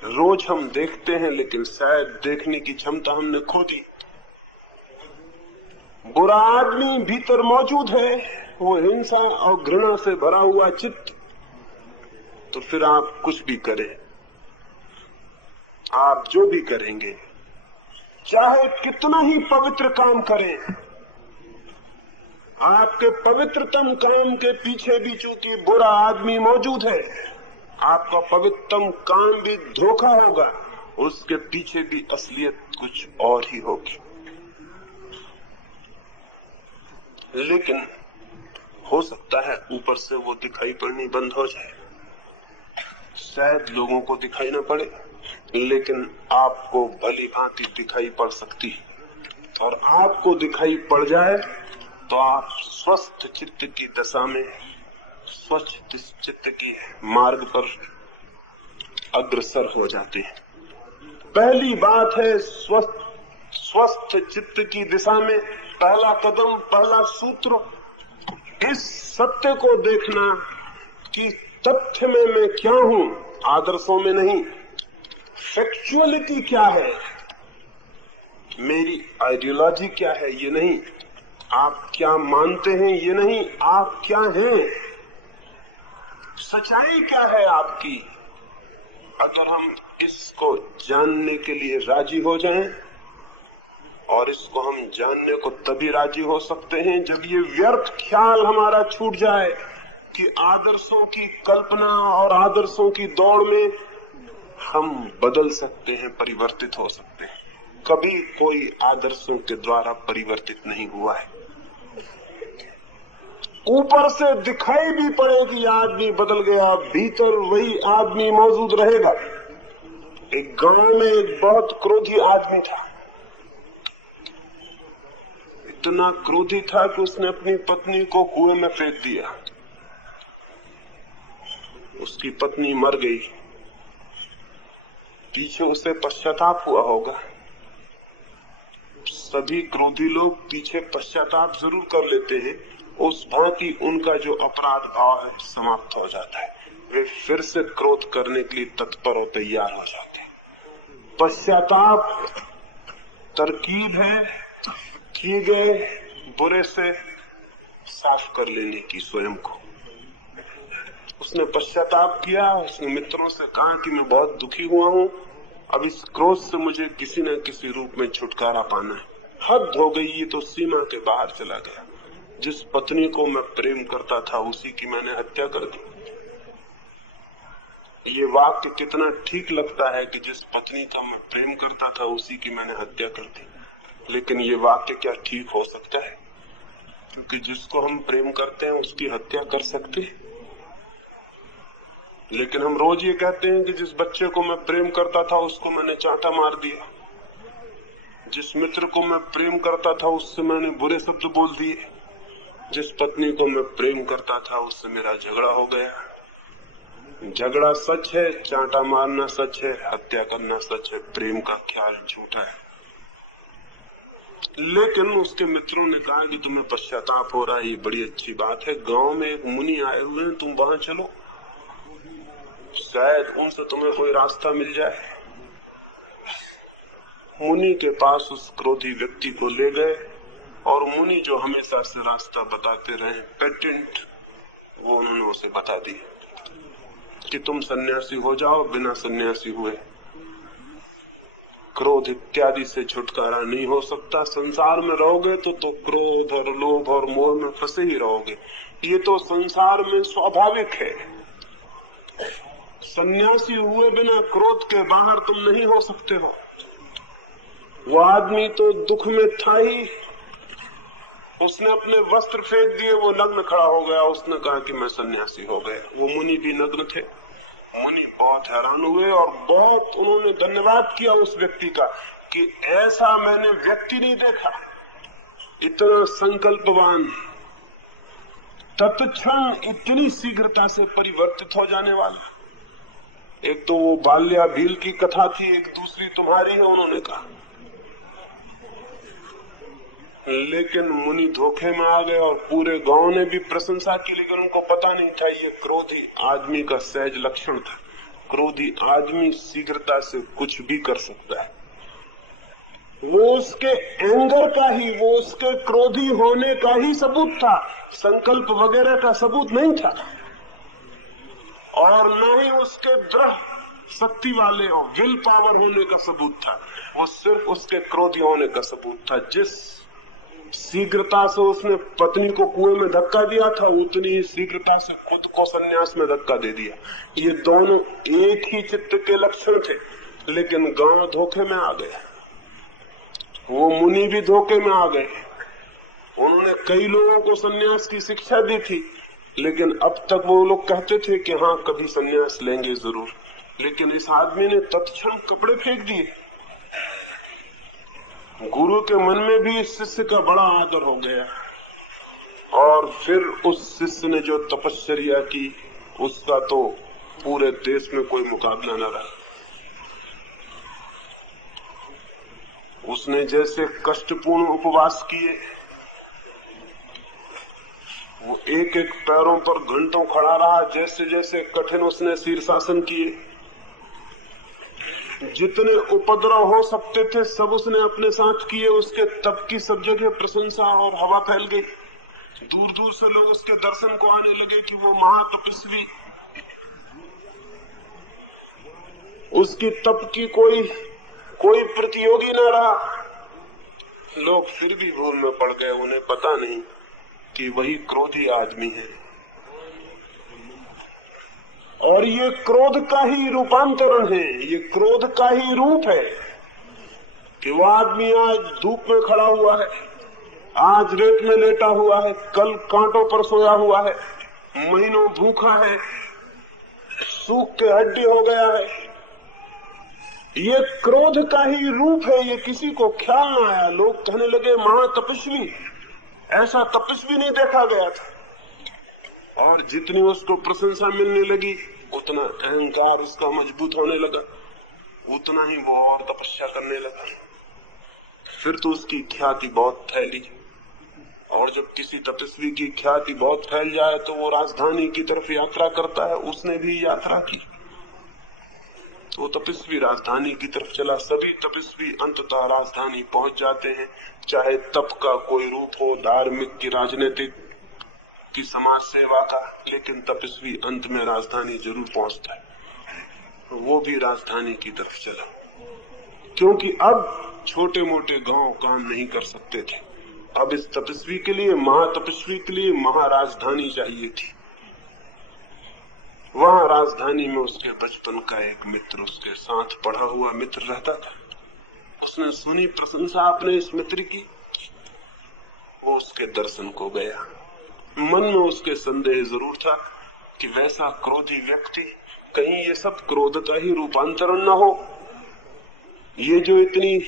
रोज हम देखते हैं, लेकिन शायद देखने की क्षमता हमने खो दी। बुरा आदमी भीतर मौजूद है, वो हिंसा और घृणा से भरा हुआ चित्त। तो फिर आप कुछ भी करें, आप जो भी करेंगे, चाहे कितना ही पवित्र काम करें, आपके पवित्रतम काम के पीछे भी चूंकि बुरा आदमी मौजूद है, आपका पवित्रतम काम भी धोखा होगा, उसके पीछे भी असलियत कुछ और ही होगी। लेकिन हो सकता है ऊपर से वो दिखाई पड़नी बंद हो जाए, शायद लोगों को दिखाई ना पड़े, लेकिन आपको भली भांति दिखाई पड़ सकती है। और आपको दिखाई पड़ जाए तो आप स्वस्थ चित्त की दशा में, स्वच्छ चित्त की मार्ग पर अग्रसर हो जाते हैं। पहली बात है स्वस्थ चित्त की दिशा में पहला कदम, पहला सूत्र, इस सत्य को देखना कि तथ्य में मैं क्या हूं, आदर्शों में नहीं। फैक्चुअलिटी क्या है, मेरी आइडियोलॉजी क्या है, ये नहीं। आप क्या मानते हैं, ये नहीं। आप क्या हैं, सच्चाई क्या है आपकी। अगर हम इसको जानने के लिए राजी हो जाएं, और इसको हम जानने को तभी राजी हो सकते हैं जब ये व्यर्थ ख्याल हमारा छूट जाए कि आदर्शों की कल्पना और आदर्शों की दौड़ में हम बदल सकते हैं, परिवर्तित हो सकते हैं। कभी कोई आदर्शों के द्वारा परिवर्तित नहीं हुआ है। ऊपर से दिखाई भी पड़े कि आदमी बदल गया, भीतर वही आदमी मौजूद रहेगा। एक गांव में एक बहुत क्रोधी आदमी था। इतना क्रोधी था कि उसने अपनी पत्नी को कुएं में फेंक दिया। उसकी पत्नी मर गई। पीछे उसे पश्चाताप हुआ होगा। सभी क्रोधी लोग पीछे पश्चाताप जरूर कर लेते हैं, उस भांति उनका जो अपराध भाव है समाप्त हो जाता है। वे फिर से क्रोध करने के लिए तत्पर और तैयार हो जाते हैं। पश्चाताप तरकीब है किए गए बुरे से साफ कर लेने की स्वयं को। उसने पश्चाताप किया, उसने मित्रों से कहा कि मैं बहुत दुखी हुआ हूं, अब इस क्रोध से मुझे किसी न किसी रूप में छुटकारा पाना है। हद हो गई, ये तो सीमा के बाहर चला गया। जिस पत्नी को मैं प्रेम करता था उसी की मैंने हत्या कर दी। ये वाक्य कितना ठीक लगता है कि जिस पत्नी का मैं प्रेम करता था उसी की मैंने हत्या कर दी। लेकिन ये वाक्य क्या ठीक हो सकता है? क्योंकि जिसको हम प्रेम करते हैं उसकी हत्या कर सकते हैं। लेकिन हम रोज ये कहते हैं कि जिस बच्चे को मैं प्रेम करता था उसको मैंने चांटा मार दिया, जिस मित्र को मैं प्रेम करता था उससे मैंने बुरे शब्द बोल दिए, जिस पत्नी को मैं प्रेम करता था उससे मेरा झगड़ा हो गया। झगड़ा सच है, चांटा मारना सच है, हत्या करना सच है, प्रेम का ख्याल झूठा है। लेकिन उसके मित्रों ने कहा कि तुम्हें पश्चाताप हो रहा है, ये बड़ी अच्छी बात है। गांव में एक मुनि आए हुए हैं, तुम वहां चलो, शायद उनसे तुम्हें कोई रास्ता मिल जाए। मुनि के पास उस क्रोधी व्यक्ति को ले गए और मुनि जो हमेशा से रास्ता बताते रहे, पेटेंट, वो उन्होंने उसे बता दी कि तुम सन्यासी हो जाओ, बिना सन्यासी हुए क्रोध इत्यादि से छुटकारा नहीं हो सकता। संसार में रहोगे तो क्रोध और लोभ और मोह में फंसे ही रहोगे। ये तो संसार में स्वाभाविक है। सन्यासी हुए बिना क्रोध के बाहर तुम नहीं हो सकते हो। वो आदमी तो दुख में था ही, उसने अपने वस्त्र फेंक दिए, वो नग्न खड़ा हो गया। उसने कहा कि मैं सन्यासी हो गया। वो मुनि भी नग्न थे। मुनि बहुत हैरान हुए और बहुत उन्होंने धन्यवाद किया उस व्यक्ति का कि ऐसा मैंने व्यक्ति नहीं देखा, इतना संकल्पवान, तत्क्षण इतनी शीघ्रता से परिवर्तित हो जाने वाला। एक तो वो बाल्या भील की कथा थी, एक दूसरी तुम्हारी है, उन्होंने कहा। लेकिन मुनि धोखे में आ गए और पूरे गांव ने भी प्रशंसा की, लेकिन उनको पता नहीं था ये क्रोधी आदमी का सहज लक्षण था। क्रोधी आदमी शीघ्रता से कुछ भी कर सकता है। वो उसके एंगर का ही, वो उसके क्रोधी होने का ही सबूत था, संकल्प वगैरह का सबूत नहीं था। और न ही उसके दृढ़ शक्ति वाले और विल पावर होने का सबूत था। वो सिर्फ उसके क्रोधी होने का सबूत था। जिस शीघ्रता से उसने पत्नी को कुएं में धक्का दिया था, उतनी ही शीघ्रता से खुद को सन्यास में धक्का दे दिया। ये दोनों एक ही चित्त के लक्षण थे, लेकिन गांव धोखे में आ गए। वो मुनि भी धोखे में आ गए। उन्होंने कई लोगों को सन्यास की शिक्षा दी थी, लेकिन अब तक वो लोग कहते थे कि हाँ कभी सन्यास लेंगे जरूर, लेकिन इस आदमी ने तत्क्षण कपड़े फेंक दिए। गुरु के मन में भी इस शिष्य का बड़ा आदर हो गया और फिर उस शिष्य ने जो तपश्चर्या की उसका तो पूरे देश में कोई मुकाबला न रहा। उसने जैसे कष्टपूर्ण उपवास किए, वो एक एक पैरों पर घंटों खड़ा रहा, जैसे जैसे कठिन उसने शीर्षासन किए, जितने उपद्रव हो सकते थे सब उसने अपने साथ किए। उसके तप की सब जगह प्रशंसा और हवा फैल गई। दूर दूर से लोग उसके दर्शन को आने लगे कि वो महातपस्वी, उसकी तप की कोई प्रतियोगी न रहा। लोग फिर भी भूल में पड़ गए, उन्हें पता नहीं कि वही क्रोधी आदमी है। और ये क्रोध का ही रूपांतरण है, ये क्रोध का ही रूप है कि वो आदमी आज धूप में खड़ा हुआ है, आज रेत में लेटा हुआ है, कल कांटों पर सोया हुआ है, महीनों भूखा है, सूख के हड्डी हो गया है। ये क्रोध का ही रूप है। ये किसी को ख्याल न आया। लोग कहने लगे महातपस्वी, ऐसा तपस्वी नहीं देखा गया था। और जितनी उसको प्रशंसा मिलने लगी उतना अहंकार उसका मजबूत होने लगा, उतना ही वो और तपस्या करने लगा। फिर तो उसकी ख्याति बहुत फैली, और जब किसी तपस्वी की ख्याति बहुत फैल जाए तो वो राजधानी की तरफ यात्रा करता है। उसने भी यात्रा की, वो तपस्वी राजधानी की तरफ चला। सभी तपस्वी अंततः राजधानी पहुंच जाते हैं, चाहे तप का कोई रूप हो, धार्मिक की, राजनीतिक की, समाज सेवा का, लेकिन तपस्वी अंत में राजधानी जरूर पहुंचता है। वो भी राजधानी की तरफ चला, क्योंकि अब छोटे मोटे गांव काम नहीं कर सकते थे। अब इस तपस्वी के लिए, महातपस्वी के लिए महाराजधानी चाहिए थी। वहां राजधानी में उसके बचपन का एक मित्र, उसके साथ पढ़ा हुआ मित्र रहता था। उसने सुनी प्रशंसा अपने इस मित्र की, वो उसके दर्शन को गया। मन में उसके संदेह जरूर था कि वैसा क्रोधी व्यक्ति, कहीं ये सब क्रोध का ही रूपांतरण न हो। ये जो इतनी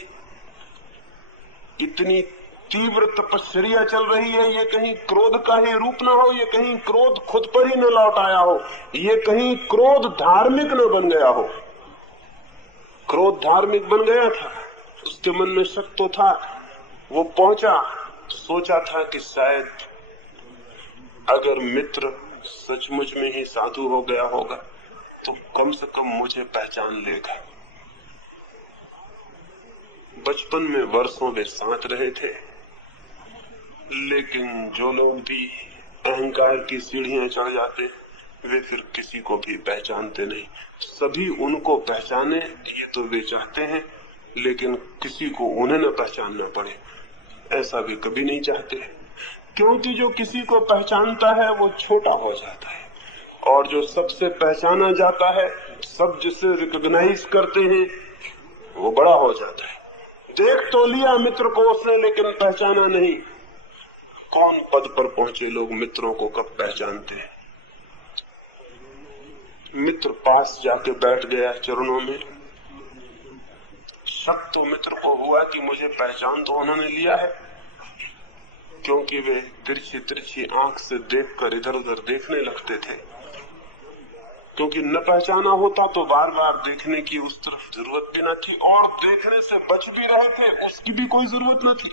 तीव्र तपश्चर्या चल रही है, ये कहीं क्रोध का ही रूप न हो, ये कहीं क्रोध खुद पर ही न लौट आया हो, ये कहीं क्रोध धार्मिक न बन गया हो। क्रोध धार्मिक बन गया था, उसके मन में शक तो था। वो पहुंचा, सोचा था कि शायद अगर मित्र सचमुच में ही साधु हो गया होगा तो कम से कम मुझे पहचान लेगा। बचपन में वर्षों वे साथ रहे थे, लेकिन जो लोग भी अहंकार की सीढ़ियां चढ़ जाते वे फिर किसी को भी पहचानते नहीं। सभी उनको पहचाने ये तो वे चाहते हैं, लेकिन किसी को उन्हें न पहचानना पड़े ऐसा भी कभी नहीं चाहते, क्योंकि जो किसी को पहचानता है वो छोटा हो जाता है और जो सबसे पहचाना जाता है, सब जिसे रिकॉग्नाइज करते हैं, वो बड़ा हो जाता है। देख तो लिया मित्र को उसने, लेकिन पहचाना नहीं। कौन पद पर पहुंचे लोग मित्रों को कब पहचानते हैं। मित्र पास जाके बैठ गया चरणों में। शक तो मित्र को हुआ कि मुझे पहचान तो उन्होंने लिया है, क्योंकि वे तिरछी तिरछी आंख से देखकर इधर उधर देखने लगते थे। क्योंकि न पहचाना होता तो बार बार देखने की उस तरफ जरूरत भी न थी, और देखने से बच भी रहे थे उसकी भी कोई जरूरत न थी।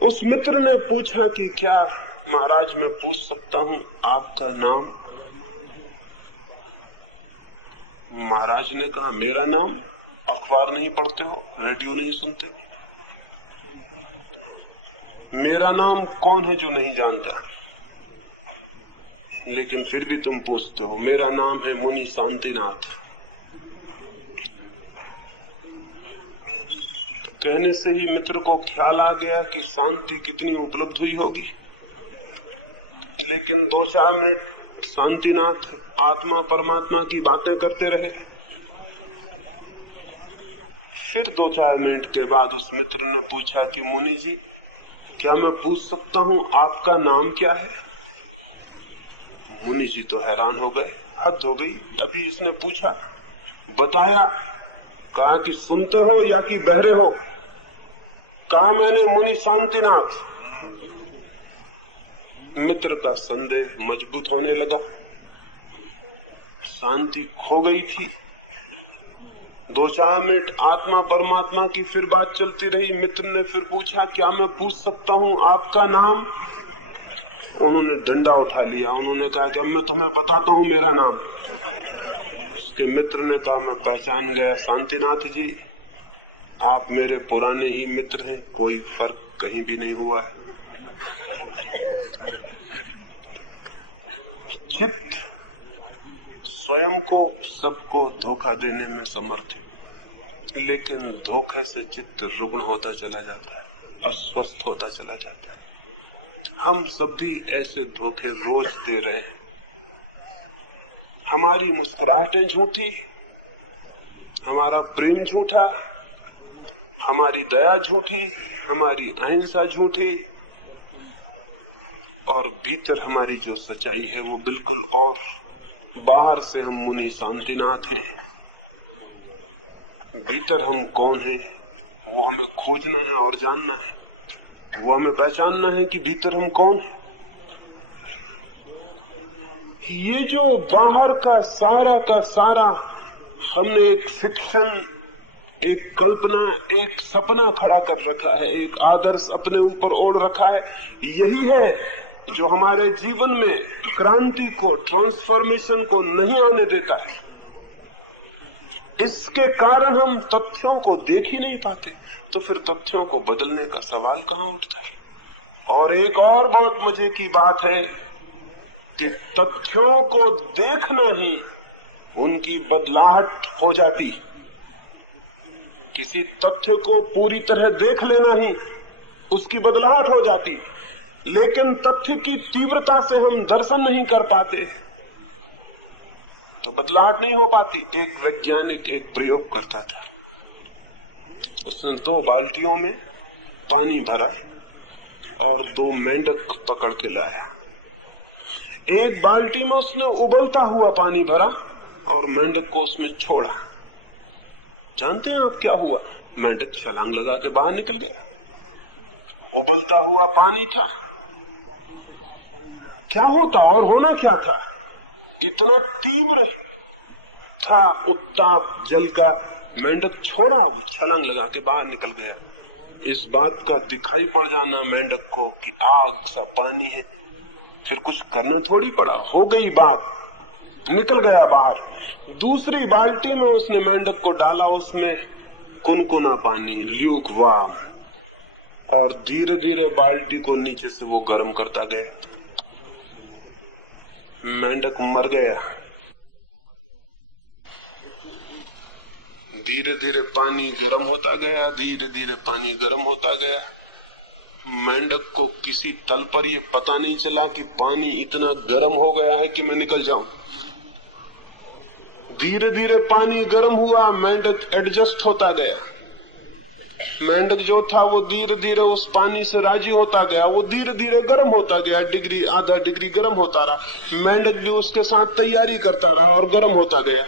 उस मित्र ने पूछा कि क्या महाराज मैं पूछ सकता हूं आपका नाम। महाराज ने कहा मेरा नाम, अखबार नहीं पढ़ते हो, रेडियो नहीं सुनते, मेरा नाम कौन है जो नहीं जानता, लेकिन फिर भी तुम पूछते हो। मेरा नाम है मुनि शांतिनाथ। तो कहने से ही मित्र को ख्याल आ गया कि शांति कितनी उपलब्ध हुई होगी। लेकिन 2-4 मिनट शांतिनाथ आत्मा परमात्मा की बातें करते रहे। फिर 2-4 मिनट के बाद उस मित्र ने पूछा कि मुनि जी क्या मैं पूछ सकता हूं आपका नाम क्या है। मुनि जी तो हैरान हो गए, हद हो गई, अभी इसने पूछा, बताया, कहा कि सुनते हो या कि बहरे हो। कहा मैंने मुनि शांतिनाथ। मित्र का संदेह मजबूत होने लगा, शांति खो गई थी। 2-4 मिनट आत्मा परमात्मा की फिर बात चलती रही। मित्र ने फिर पूछा क्या मैं पूछ सकता हूं आपका नाम। उन्होंने डंडा उठा लिया, उन्होंने कहा कि अब मैं तुम्हें बताता हूं मेरा नाम। उसके मित्र ने कहा मैं पहचान गया शांतिनाथ जी, आप मेरे पुराने ही मित्र हैं, कोई फर्क कहीं भी नहीं हुआ है। चित्त स्वयं को सबको धोखा देने में समर्थ है, लेकिन धोखे से चित्त रुग्ण होता चला जाता है, अस्वस्थ होता चला जाता है। हम सब भी ऐसे धोखे रोज दे रहे हैं। हमारी मुस्कुराहटें झूठी, हमारा प्रेम झूठा, हमारी दया झूठी, हमारी अहिंसा झूठी, और भीतर हमारी जो सच्चाई है वो बिल्कुल और। बाहर से हम मुनि शांतिनाथ हैं, भीतर हम कौन हैं वो हमें खोजना है और जानना है। वो हमें पहचानना है कि भीतर हम कौन हैं। ये जो बाहर का सारा हमने एक फिक्शन, एक कल्पना, एक सपना खड़ा कर रखा है, एक आदर्श अपने ऊपर ओढ़ रखा है, यही है जो हमारे जीवन में क्रांति को, ट्रांसफॉर्मेशन को नहीं आने देता है। इसके कारण हम तथ्यों को देख ही नहीं पाते, तो फिर तथ्यों को बदलने का सवाल कहां उठता है। और एक और बहुत मजे की बात है कि तथ्यों को देखना ही उनकी बदलाहट हो जाती। किसी तथ्य को पूरी तरह देख लेना ही उसकी बदलाहट हो जाती, लेकिन तथ्य की तीव्रता से हम दर्शन नहीं कर पाते तो बदलाहट नहीं हो पाती। एक वैज्ञानिक एक प्रयोग करता था, उसने 2 बाल्टियों में पानी भरा और 2 मेंढक पकड़ के लाया। एक बाल्टी में उसने उबलता हुआ पानी भरा और मेंढक को उसमें छोड़ा। जानते हैं आप क्या हुआ? मेंढक छलांग लगा के बाहर निकल गया। उबलता हुआ पानी था, क्या होता और होना क्या था? कितना तीव्र था उत्ताप जल का। मेंढक छोड़ा, छलांग लगा के बाहर निकल गया। इस बात का दिखाई पड़ जाना मेंढक को कि आग सा पानी है, फिर कुछ करना थोड़ी पड़ा, हो गई बात, निकल गया बाहर। दूसरी बाल्टी में उसने मेंढक को डाला, उसमें कुनकुना पानी, ल्यूक वार्म, और धीरे धीरे बाल्टी को नीचे से वो गर्म करता गया। मेंढक मर गया। धीरे धीरे पानी गर्म होता गया, धीरे धीरे पानी गर्म होता गया। मेंढक को किसी तल पर ये पता नहीं चला कि पानी इतना गर्म हो गया है कि मैं निकल जाऊं। धीरे धीरे पानी गर्म हुआ, मेंढक एडजस्ट होता गया। मेंढक जो था वो धीरे धीरे उस पानी से राजी होता गया, वो धीरे धीरे गर्म होता गया, डिग्री आधा डिग्री गर्म होता रहा। मेंढक भी उसके साथ तैयारी करता रहा और गर्म होता गया।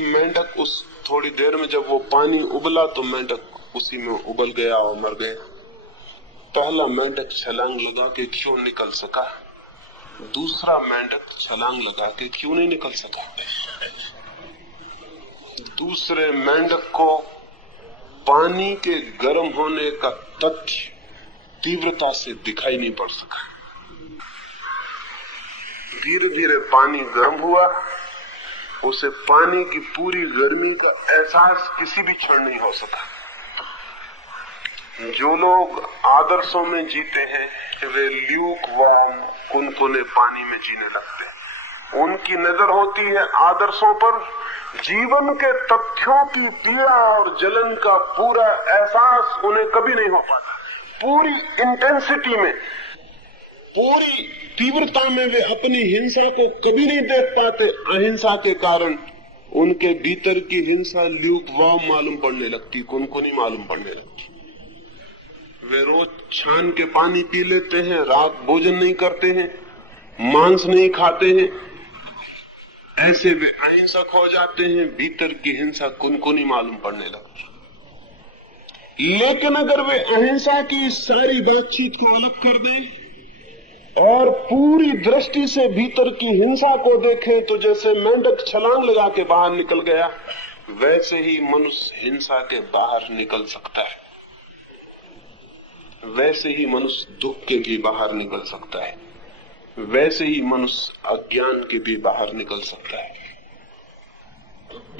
मेंढक उस थोड़ी देर में जब वो पानी उबला तो मेंढक उसी में उबल गया और मर गया। पहला मेंढक छलांग लगा के क्यों निकल सका, दूसरा मेंढक छलांग लगा के क्यों नहीं निकल सका? दूसरे मेंढक को पानी के गर्म होने का तथ्य तीव्रता से दिखाई नहीं पड़ सका। धीरे धीरे पानी गर्म हुआ, उसे पानी की पूरी गर्मी का एहसास किसी भी क्षण नहीं हो सका। जो लोग आदर्शों में जीते हैं वे ल्यूक वार्म कुनकुने पानी में जीने लगते हैं। उनकी नजर होती है आदर्शों पर, जीवन के तथ्यों की पीड़ा और जलन का पूरा एहसास उन्हें कभी नहीं हो पाता। पूरी इंटेंसिटी में, पूरी तीव्रता में वे अपनी हिंसा को कभी नहीं देख पाते। अहिंसा के कारण उनके भीतर की हिंसा ल्यूक वार्म मालूम पड़ने लगती, कुनकुनी मालूम पड़ने लगती। वे रोज छान के पानी पी लेते हैं, रात भोजन नहीं करते हैं, मांस नहीं खाते हैं, ऐसे वे अहिंसक हो जाते हैं। भीतर की हिंसा कुनकुनी मालूम पड़ने लगती। लेकिन अगर वे अहिंसा की सारी बातचीत को अलग कर दें और पूरी दृष्टि से भीतर की हिंसा को देखें तो जैसे मेंढक छलांग लगा के बाहर निकल गया, वैसे ही मनुष्य हिंसा के बाहर निकल सकता है, वैसे ही मनुष्य दुख के भी बाहर निकल सकता है, वैसे ही मनुष्य अज्ञान के भी बाहर निकल सकता है।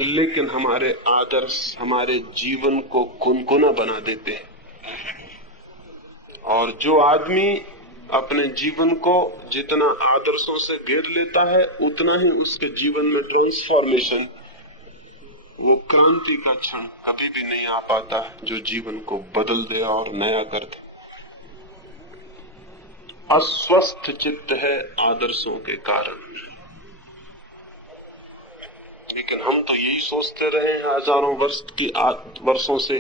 लेकिन हमारे आदर्श हमारे जीवन को कुनकुना बना देते हैं। और जो आदमी अपने जीवन को जितना आदर्शों से घेर लेता है उतना ही उसके जीवन में ट्रांसफॉर्मेशन, वो क्रांति का क्षण कभी भी नहीं आ पाता जो जीवन को बदल दे और नया कर दे। अस्वस्थ चित्त है आदर्शों के कारण। लेकिन हम तो यही सोचते रहे हैं हजारों वर्षों से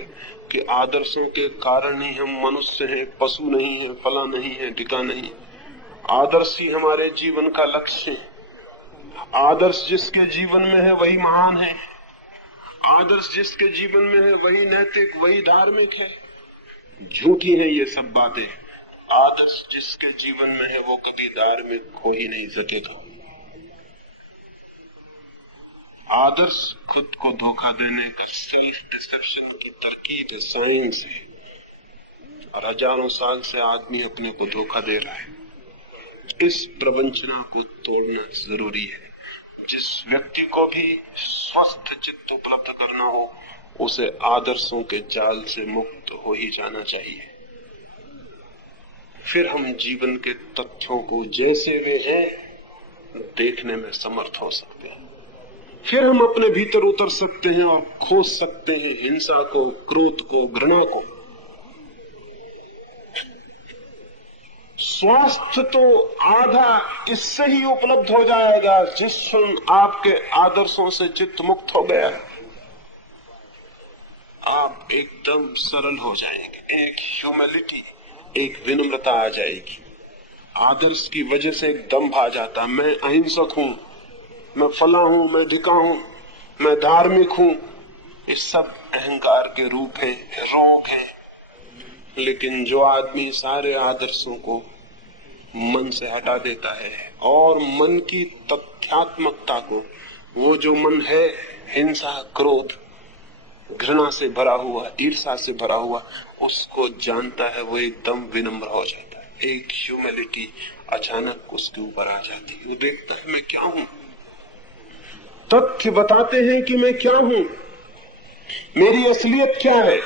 कि आदर्शों के कारण ही हम मनुष्य हैं, पशु नहीं है, फला नहीं है, ढिका नहीं। आदर्श ही हमारे जीवन का लक्ष्य है। आदर्श जिसके जीवन में है वही महान है। आदर्श जिसके जीवन में है वही नैतिक, वही धार्मिक है। झूठी है ये सब बातें। आदर्श जिसके जीवन में है वो कभी धार्मिक हो ही नहीं सकेगा। आदर्श खुद को धोखा देने का सेल्फ डिसेप्शन की तरकीब है, साइंस है। और हजारों साल से आदमी अपने को धोखा दे रहा है। इस प्रवंचना को तोड़ना जरूरी है। जिस व्यक्ति को भी स्वस्थ चित्त उपलब्ध करना हो उसे आदर्शों के जाल से मुक्त हो ही जाना चाहिए। फिर हम जीवन के तथ्यों को जैसे वे हैं देखने में समर्थ हो सकते हैं। फिर हम अपने भीतर उतर सकते हैं और खोज सकते हैं हिंसा को, क्रोध को, घृणा को। स्वास्थ्य तो आधा इससे ही उपलब्ध हो जाएगा जिस क्षण आपके आदर्शों से चित्त मुक्त हो गया। आप एकदम सरल हो जाएंगे, एक ह्यूमिलिटी, एक विनम्रता आ जाएगी। आदर्श की वजह से एक दंभ आ जाता, मैं अहिंसक हूं, मैं फला हूं, मैं ढिका हूं, मैं धार्मिक हूं। ये सब अहंकार के रूप है, रोग है। लेकिन जो आदमी सारे आदर्शों को मन से हटा देता है और मन की तथ्यात्मकता को, वो जो मन है हिंसा, क्रोध, घृणा से भरा हुआ, ईर्ष्या से भरा हुआ, उसको जानता है वो एकदम विनम्र हो जाता है। एक ह्यूमिलिटी अचानक उसके ऊपर आ जाती है। वो देखता है मैं क्या हूं। तथ्य बताते हैं कि मैं क्या हूं, मेरी असलियत क्या है।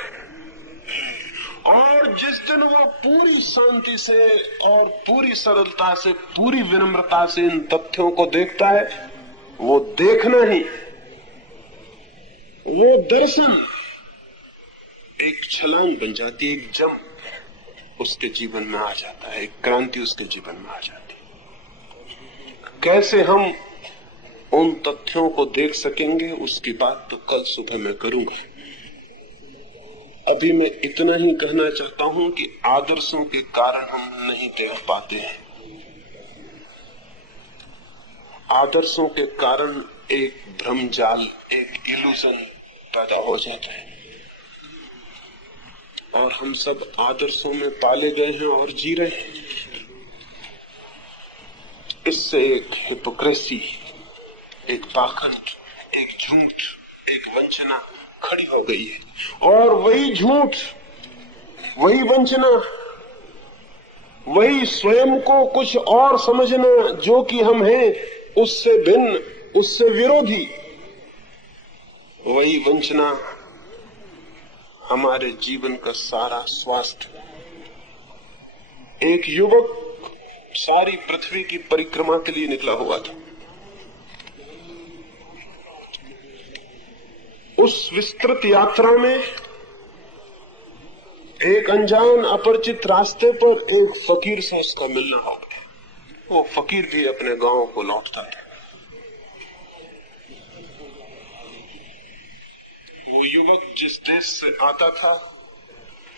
और जिस दिन वो पूरी शांति से और पूरी सरलता से, पूरी विनम्रता से इन तथ्यों को देखता है, वो देखना ही, वो दर्शन एक छलांग बन जाती है, एक जंप उसके जीवन में आ जाता है, एक क्रांति उसके जीवन में आ जाती है। कैसे हम उन तथ्यों को देख सकेंगे उसकी बात तो कल सुबह मैं करूंगा। अभी मैं इतना ही कहना चाहता हूं कि आदर्शों के कारण हम नहीं देख पाते हैं। आदर्शों के कारण एक भ्रमजाल, एक इल्यूजन पैदा हो जाता है और हम सब आदर्शों में पाले गए हैं और जी रहे हैं। इससे एक हिपोक्रेसी, एक पाखंड, एक झूठ, एक वंचना खड़ी हो गई है। और वही झूठ, वही वंचना, वही स्वयं को कुछ और समझना जो कि हम हैं, उससे भिन्न, उससे विरोधी, वही वंचना हमारे जीवन का सारा स्वास्थ्य। एक युवक सारी पृथ्वी की परिक्रमा के लिए निकला हुआ था। उस विस्तृत यात्रा में एक अनजान अपरिचित रास्ते पर एक फकीर से उसका मिलना हो गया। वो फकीर भी अपने गांव को लौटता था। वो युवक जिस देश से आता था,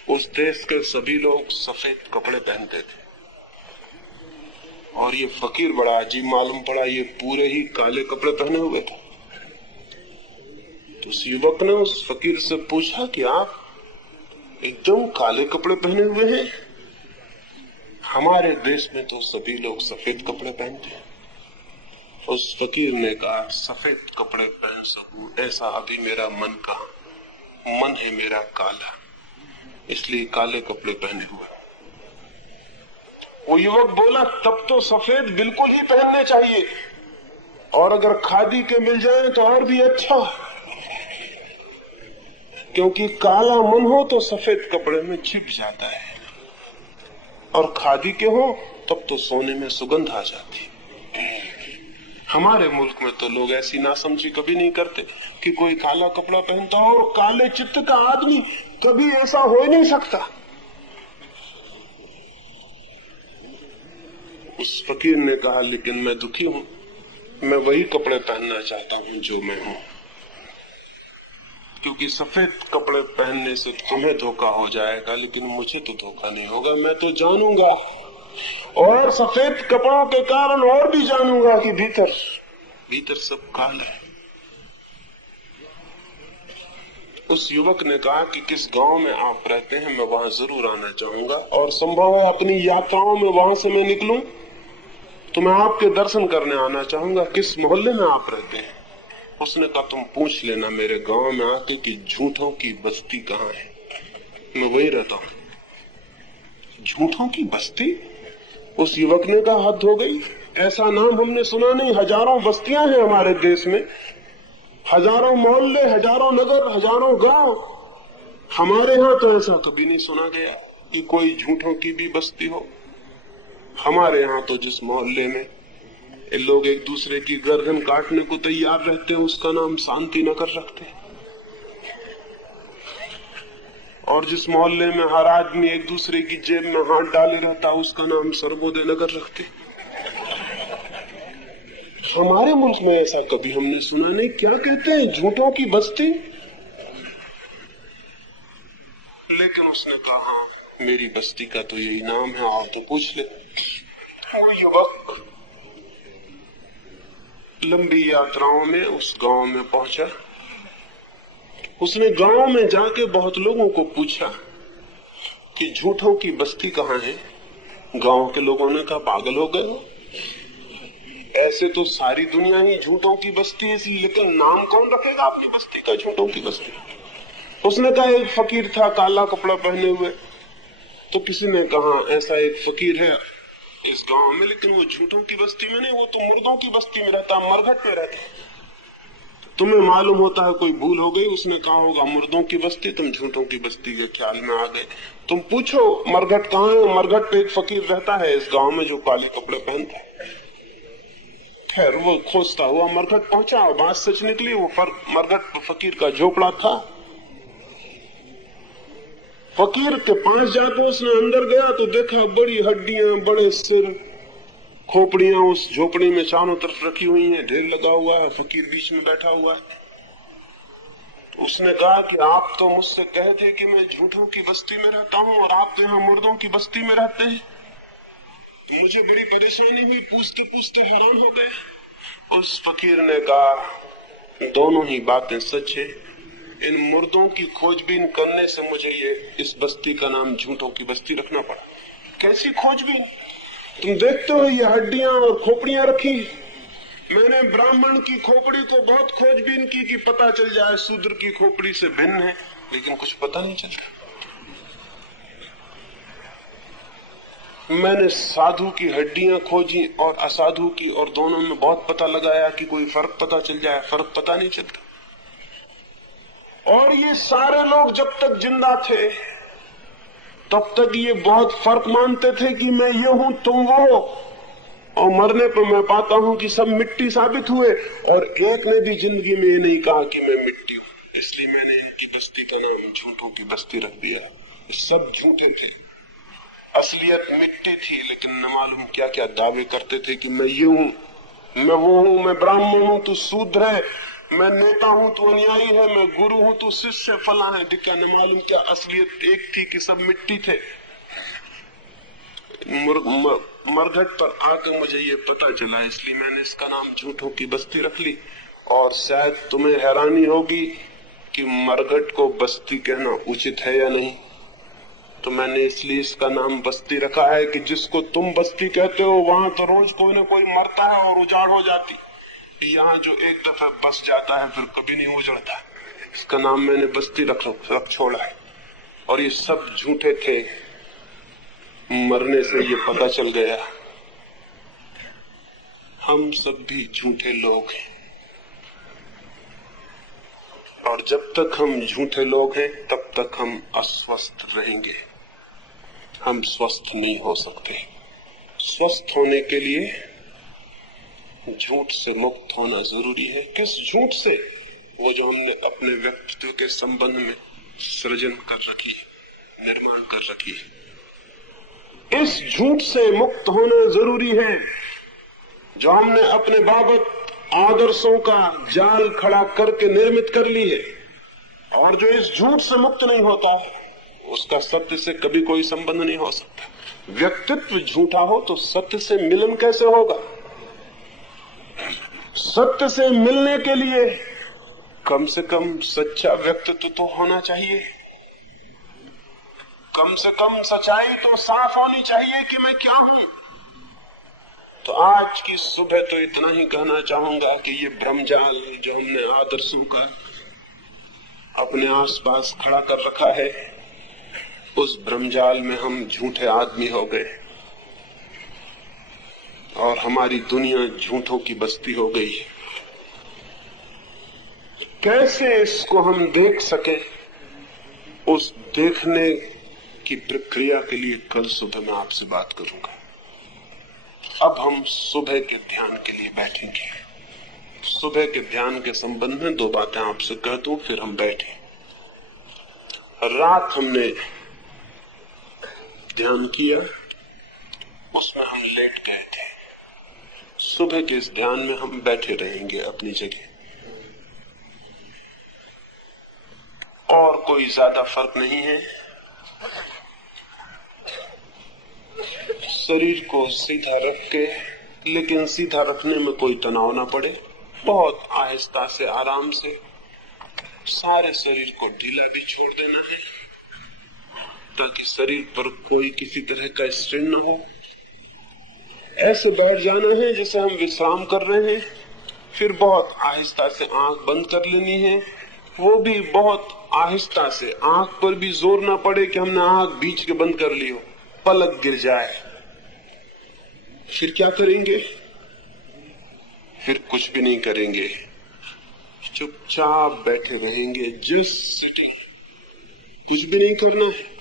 उस देश के सभी लोग सफेद कपड़े पहनते थे और ये फकीर बड़ा अजीब मालूम पड़ा, ये पूरे ही काले कपड़े पहने हुए थे। तो उस युवक ने उस फकीर से पूछा कि आप एकदम काले कपड़े पहने हुए हैं, हमारे देश में तो सभी लोग सफेद कपड़े पहनते हैं। उस फकीर ने कहा, सफेद कपड़े पहन सकूं ऐसा अभी मेरा मन कहा, मन है मेरा काला, इसलिए काले कपड़े पहने हुए। वो युवक बोला, तब तो सफेद बिल्कुल ही पहनने चाहिए, और अगर खादी के मिल जाए तो और भी अच्छा, क्योंकि काला मन हो तो सफेद कपड़े में छिप जाता है, और खादी के हो तब तो सोने में सुगंध आ जाती। हमारे मुल्क में तो लोग ऐसी नासमझी कभी नहीं करते कि कोई काला कपड़ा पहनता हो, और काले चित्त का आदमी कभी ऐसा हो ही नहीं सकता। उस फकीर ने कहा, लेकिन मैं दुखी हूं, मैं वही कपड़े पहनना चाहता हूं जो मैं हूं, क्योंकि सफेद कपड़े पहनने से तुम्हें धोखा हो जाएगा, लेकिन मुझे तो धोखा नहीं होगा। मैं तो जानूंगा, और सफेद कपड़ों के कारण और भी जानूंगा कि भीतर सब काला है। उस युवक ने कहा कि किस गांव में आप रहते हैं, मैं वहां जरूर आना चाहूंगा, और संभव है अपनी यात्राओं में वहां से मैं निकलूं तो मैं आपके दर्शन करने आना चाहूंगा। किस मोहल्ले में आप रहते हैं? उसने कहा, तुम पूछ लेना मेरे गांव में आके कि झूठों की बस्ती कहाँ है, मैं वही रहता हूं। झूठों की बस्ती? उस युवक ने कहा, हद हो गई, ऐसा नाम हमने सुना नहीं। हजारों बस्तियां हैं हमारे देश में, हजारों मोहल्ले, हजारों नगर, हजारों गांव। हमारे यहाँ तो ऐसा कभी नहीं सुना गया कि कोई झूठों की भी बस्ती हो। हमारे यहाँ तो जिस मोहल्ले में लोग एक दूसरे की गर्दन काटने को तैयार रहते हैं, उसका नाम शांति नगर रखते हैं, और जिस मोहल्ले में हर आदमी एक दूसरे की जेब में हाथ डाले रहता है, उसका नाम सर्वोदय नगर रखते हैं। हमारे मुल्क में ऐसा कभी हमने सुना नहीं। क्या कहते हैं, झूठों की बस्ती? लेकिन उसने कहा, हाँ, मेरी बस्ती का तो यही नाम है, और तो पूछ ले। वो युवक लंबी यात्राओं में उस गांव में पहुंचा। उसने गांव में जाके बहुत लोगों को पूछा कि झूठों की बस्ती कहाँ है। गांव के लोगों ने कहा, पागल हो गए हो, ऐसे तो सारी दुनिया ही झूठों की बस्ती है, लेकिन नाम कौन रखेगा अपनी बस्ती का झूठों की बस्ती? उसने कहा एक फकीर था काला कपड़ा पहने हुए। तो किसी ने कहा ऐसा एक फकीर है इस गांव में, लेकिन वो झूठों की बस्ती में नहीं, वो तो मुर्दों की बस्ती में रहता, मरघट में रहता। तुम्हें मालूम होता है कोई भूल हो गई। उसने कहा होगा मुर्दों की बस्ती, तुम झूठों की बस्ती के ख्याल में आ गए। तुम पूछो मरघट कहाँ है। मरघट पे एक फकीर रहता है इस गांव में जो काले कपड़े पहनता है। खैर वो खोजता हुआ मरघट पहुंचा और बात सच निकली। वो मरघट फकीर का झोपड़ा था। फकीर के पास जाकर उसने अंदर गया तो देखा बड़ी हड्डियां, बड़े सिर, खोपड़ियां उस झोपड़ी में चारों तरफ रखी हुई हैं, ढेर लगा हुआ है, फकीर बीच में बैठा हुआ है। तो उसने कहा कि आप तो मुझसे कहे थे कि मैं झूठों की बस्ती में रहता हूं और आप तो यहाँ मुर्दों की बस्ती में रहते हैं। तो मुझे बड़ी परेशानी हुई, पूछते पूछते हैरान हो गए। उस फकीर ने कहा दोनों ही बातें सच है। इन मुर्दों की खोजबीन करने से मुझे ये इस बस्ती का नाम झूठों की बस्ती रखना पड़ा। कैसी खोजबीन? तुम देखते हो ये हड्डियां और खोपड़ियां रखी। मैंने ब्राह्मण की खोपड़ी को बहुत खोजबीन की कि पता चल जाए शूद्र की खोपड़ी से भिन्न है, लेकिन कुछ पता नहीं चलता। मैंने साधु की हड्डियां खोजी और असाधु की, और दोनों में बहुत पता लगाया कि कोई फर्क पता चल जाए, फर्क पता नहीं चलता। और ये सारे लोग जब तक जिंदा थे तब तक ये बहुत फर्क मानते थे कि मैं ये हूं तुम वो हो, और मरने पर मैं पाता हूं कि सब मिट्टी साबित हुए, और एक ने भी जिंदगी में ये नहीं कहा कि मैं मिट्टी हूं। इसलिए मैंने इनकी बस्ती का नाम झूठों की बस्ती रख दिया। सब झूठे थे, असलियत मिट्टी थी, लेकिन न मालूम क्या क्या दावे करते थे कि मैं ये हूं, मैं वो हूं, मैं ब्राह्मण हूं तू शूद्र है, मैं नेता हूं तू अनुयायी है, मैं गुरु हूं तू शिष्य फला है ढिक्का। न मालूम क्या असलियत एक थी कि सब मिट्टी थे। मरघट पर आकर मुझे ये पता चला, इसलिए मैंने इसका नाम झूठों की बस्ती रख ली। और शायद तुम्हें हैरानी होगी कि मरघट को बस्ती कहना उचित है या नहीं। तो मैंने इसलिए इसका नाम बस्ती रखा है कि जिसको तुम बस्ती कहते हो वहां तो रोज कोई ना कोई मरता है और उजाड़ हो जाती। यहाँ जो एक दफा बस जाता है फिर कभी नहीं उजड़ता। इसका नाम मैंने बस्ती रख छोड़ा है। और ये सब झूठे थे, मरने से ये पता चल गया। हम सब भी झूठे लोग हैं, और जब तक हम झूठे लोग हैं तब तक हम अस्वस्थ रहेंगे। हम स्वस्थ नहीं हो सकते। स्वस्थ होने के लिए झूठ से मुक्त होना जरूरी है। किस झूठ से? वो जो हमने अपने व्यक्तित्व के संबंध में सृजन कर रखी है, निर्माण कर रखी है। इस झूठ से मुक्त होना जरूरी है जो हमने अपने बाबत आदर्शों का जाल खड़ा करके निर्मित कर ली है। और जो इस झूठ से मुक्त नहीं होता उसका सत्य से कभी कोई संबंध नहीं हो सकता। व्यक्तित्व झूठा हो तो सत्य से मिलन कैसे होगा? सत्य से मिलने के लिए कम से कम सच्चा व्यक्तित्व तो होना चाहिए। कम से कम सच्चाई तो साफ होनी चाहिए कि मैं क्या हूं। तो आज की सुबह तो इतना ही कहना चाहूंगा कि ये भ्रमजाल जो हमने आदर्शों का अपने आसपास खड़ा कर रखा है, उस भ्रमजाल में हम झूठे आदमी हो गए और हमारी दुनिया झूठों की बस्ती हो गई। कैसे इसको हम देख सके, उस देखने की प्रक्रिया के लिए कल सुबह मैं आपसे बात करूंगा। अब हम सुबह के ध्यान के लिए बैठेंगे। सुबह के ध्यान के संबंध में दो बातें आपसे कह दूं, फिर हम बैठे। रात हमने ध्यान किया, उसमें हम लेट गए थे। सुबह के इस ध्यान में हम बैठे रहेंगे अपनी जगह, और कोई ज्यादा फर्क नहीं है। शरीर को सीधा रख के, लेकिन सीधा रखने में कोई तनाव ना पड़े, बहुत आहिस्ता से आराम से सारे शरीर को ढीला भी छोड़ देना है ताकि शरीर पर कोई किसी तरह का स्ट्रेन न हो। ऐसे बैठ जाना है जैसे हम विश्राम कर रहे हैं। फिर बहुत आहिस्ता से आंख बंद कर लेनी है वो भी बहुत आहिस्ता से, आंख पर भी जोर ना पड़े कि हमने आंख बीच के बंद कर ली हो, पलक गिर जाए। फिर क्या करेंगे? फिर कुछ भी नहीं करेंगे, चुपचाप बैठे रहेंगे, जस्ट सिटिंग, कुछ भी नहीं करना है।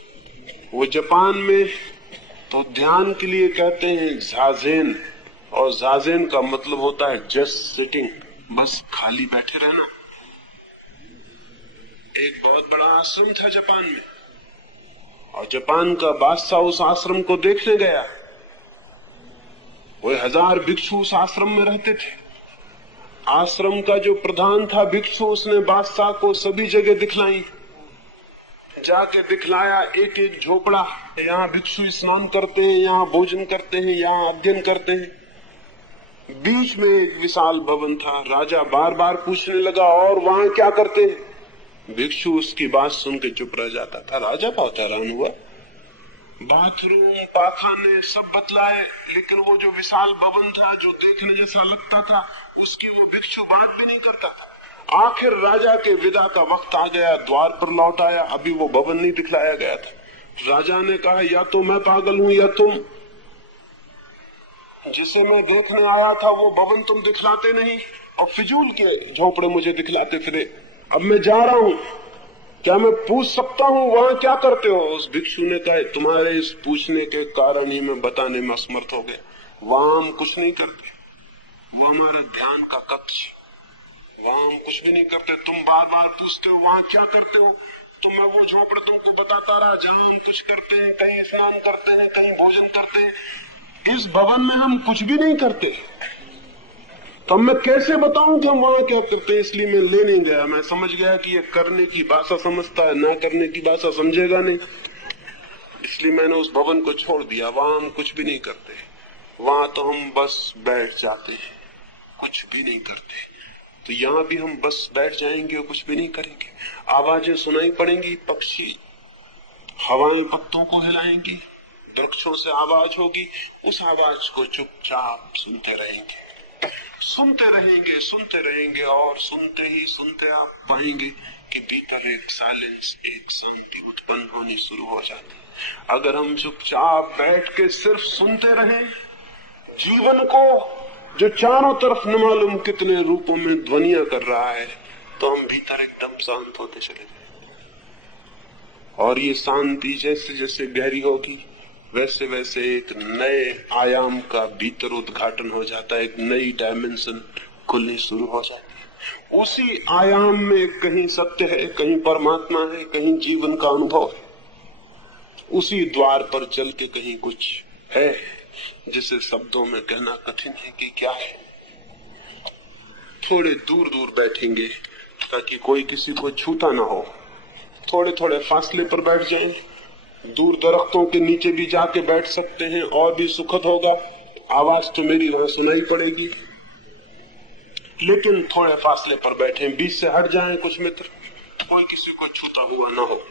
वो जापान में तो ध्यान के लिए कहते हैं जाजेन, और जाजेन का मतलब होता है जस्ट सिटिंग, बस खाली बैठे रहना। एक बहुत बड़ा आश्रम था जापान में, और जापान का बादशाह उस आश्रम को देखने गया। वो 1000 भिक्षु उस आश्रम में रहते थे। आश्रम का जो प्रधान था भिक्षु, उसने बादशाह को सभी जगह दिखलाई, जाके दिखलाया एक एक झोपड़ा, यहाँ भिक्षु स्नान करते हैं, यहाँ भोजन करते हैं, यहाँ अध्ययन करते हैं। बीच में एक विशाल भवन था। राजा बार बार पूछने लगा, और वहां क्या करते हैं? भिक्षु उसकी बात सुन के चुप रह जाता था। राजा बहुत हैरान हुआ, बाथरूम पाखाने सब बतलाए, लेकिन वो जो विशाल भवन था, जो देखने जैसा लगता था, उसकी वो भिक्षु बात भी नहीं करता था। आखिर राजा के विदा का वक्त आ गया, द्वार पर लौट आया, अभी वो भवन नहीं दिखलाया गया था। राजा ने कहा, या तो मैं पागल हूं या तुम, जिसे मैं देखने आया था वो भवन तुम दिखलाते नहीं, और फिजूल के झोपड़े मुझे दिखलाते फिरे। अब मैं जा रहा हूं, क्या मैं पूछ सकता हूं वहां क्या करते हो? उस भिक्षु ने कहा, तुम्हारे इस पूछने के कारण ही मैं बताने में असमर्थ हो गया। वहां हम कुछ नहीं करते, वो हमारा ध्यान का कक्ष, वहां हम कुछ भी नहीं करते। तुम बार बार पूछते हो वहां क्या करते हो, तो मैं वो झोपड़ा तुमको बताता रहा जहां हम कुछ करते हैं, कहीं स्नान करते हैं, कहीं भोजन करते हैं। इस भवन में हम कुछ भी नहीं करते, तो मैं कैसे बताऊं कि हम वहां क्या करते हैं? इसलिए मैं ले नहीं गया। मैं समझ गया कि ये करने की भाषा समझता है, ना करने की भाषा समझेगा नहीं, इसलिए मैंने उस भवन को छोड़ दिया। वहां हम कुछ भी नहीं करते, वहां तो हम बस बैठ जाते हैं, कुछ भी नहीं करते। तो यहाँ भी हम बस बैठ जाएंगे और कुछ भी नहीं करेंगे। आवाजें सुनाई पड़ेंगी, पक्षी, हवाएं पत्तों को हिलाएंगी, वृक्षों से आवाज होगी, उस आवाज को चुपचाप सुनते रहेंगे, सुनते रहेंगे, सुनते रहेंगे, और सुनते ही सुनते आप पाएंगे कि भीतर एक साइलेंस, एक शांति उत्पन्न होनी शुरू हो जाती है। अगर हम चुपचाप बैठ के सिर्फ सुनते रहें जीवन को, जो चारों तरफ न मालूम कितने रूपों में ध्वनियां कर रहा है, तो हम भीतर एकदम शांत होते चले जाएंगे। और ये शांति जैसे जैसे गहरी होगी, वैसे वैसे एक नए आयाम का भीतर उद्घाटन हो जाता है, एक नई डायमेंशन खुलनी शुरू हो जाती है। उसी आयाम में कहीं सत्य है, कहीं परमात्मा है, कहीं जीवन का अनुभव है। उसी द्वार पर चल के कहीं कुछ है जिसे शब्दों में कहना कठिन है कि क्या है। थोड़े दूर दूर बैठेंगे ताकि कोई किसी को छूता ना हो, थोड़े थोड़े फासले पर बैठ जाएं, दूर दरख्तों के नीचे भी जाके बैठ सकते हैं, और भी सुखद होगा। आवाज तो मेरी वहां सुनाई पड़ेगी, लेकिन थोड़े फासले पर बैठे, बीच से हट जाएं कुछ मित्र, कोई किसी को छूता हुआ ना हो।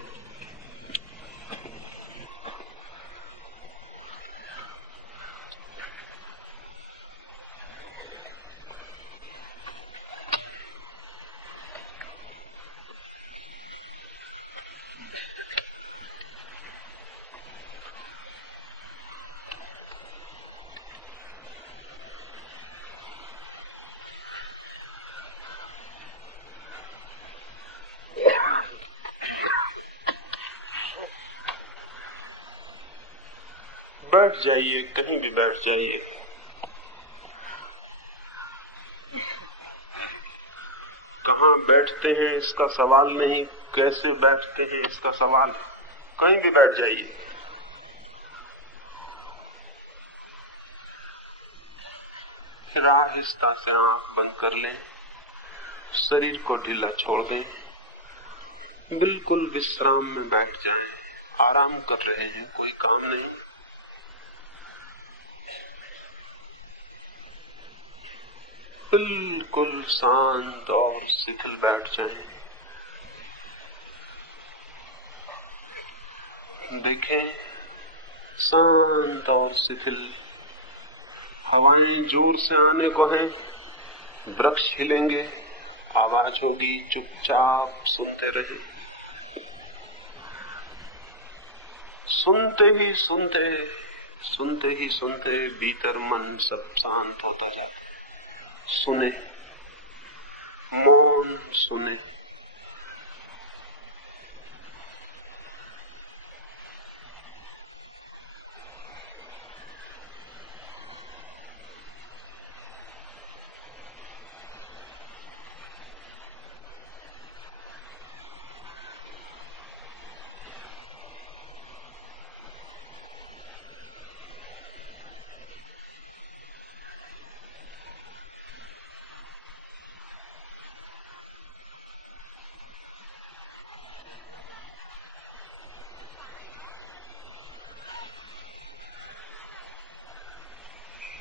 बैठ जाइए, कहीं भी बैठ जाइए। कहाँ बैठते हैं इसका सवाल नहीं, कैसे बैठते हैं इसका सवाल है। कहीं भी बैठ जाइए। फिर आहिस्ता से आंख बंद कर लें, शरीर को ढीला छोड़ दें, बिल्कुल विश्राम में बैठ जाएं। आराम कर रहे हैं, कोई काम नहीं। बिल्कुल शांत और शिथिल बैठ जाएं। देखें, शांत और शिथिल। हवाएं जोर से आने को हैं, वृक्ष हिलेंगे, आवाज होगी, चुपचाप सुनते रहे। सुनते ही सुनते भीतर मन सब शांत होता जाता है। सुने, मौन सुने।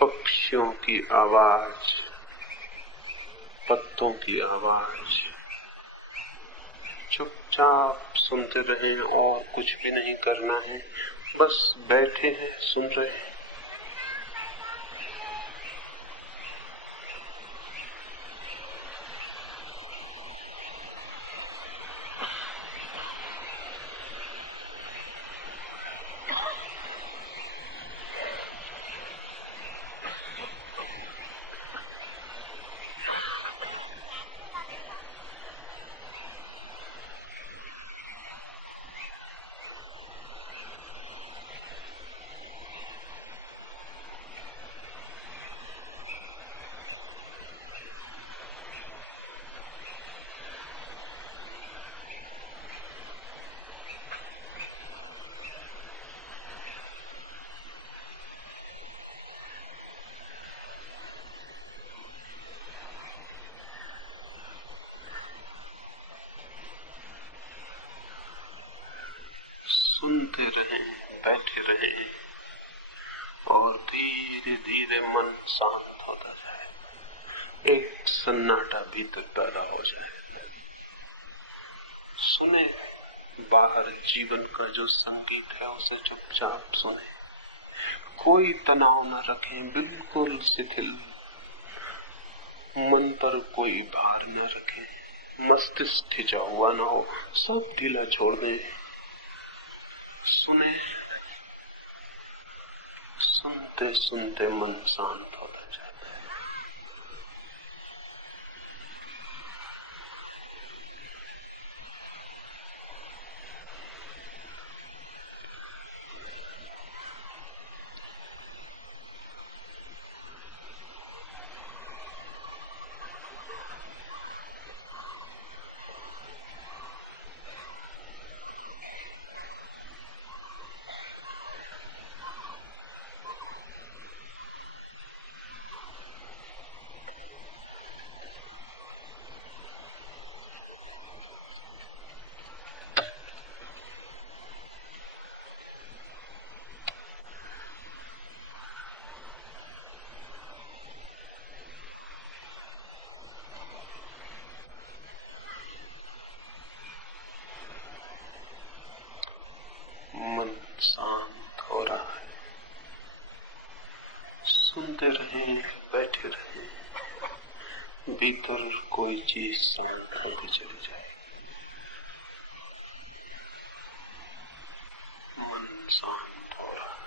पक्षियों की आवाज, पत्तों की आवाज, चुपचाप सुनते रहें और कुछ भी नहीं करना है, बस बैठे हैं, सुन रहे हैं। सुनते रहें, बैठे रहें और धीरे धीरे मन शांत होता जाए। एक सन्नाटा भीतर पैदा हो जाए। सुने, बाहर जीवन का जो संगीत है उसे चुपचाप सुने। कोई तनाव न रखें, बिल्कुल शिथिल। मन पर कोई भार न रखें, मस्तिष्क खिंचा हुआ न हो, सब ढीला छोड़ दें। सुने, सुनते सुनते मन शांत होता जाता है। मन शांत हो रहा है। सुनते रहें, बैठे रहें, भीतर कोई चीज शांत होती चली जाए। मन शांत हो रहा है।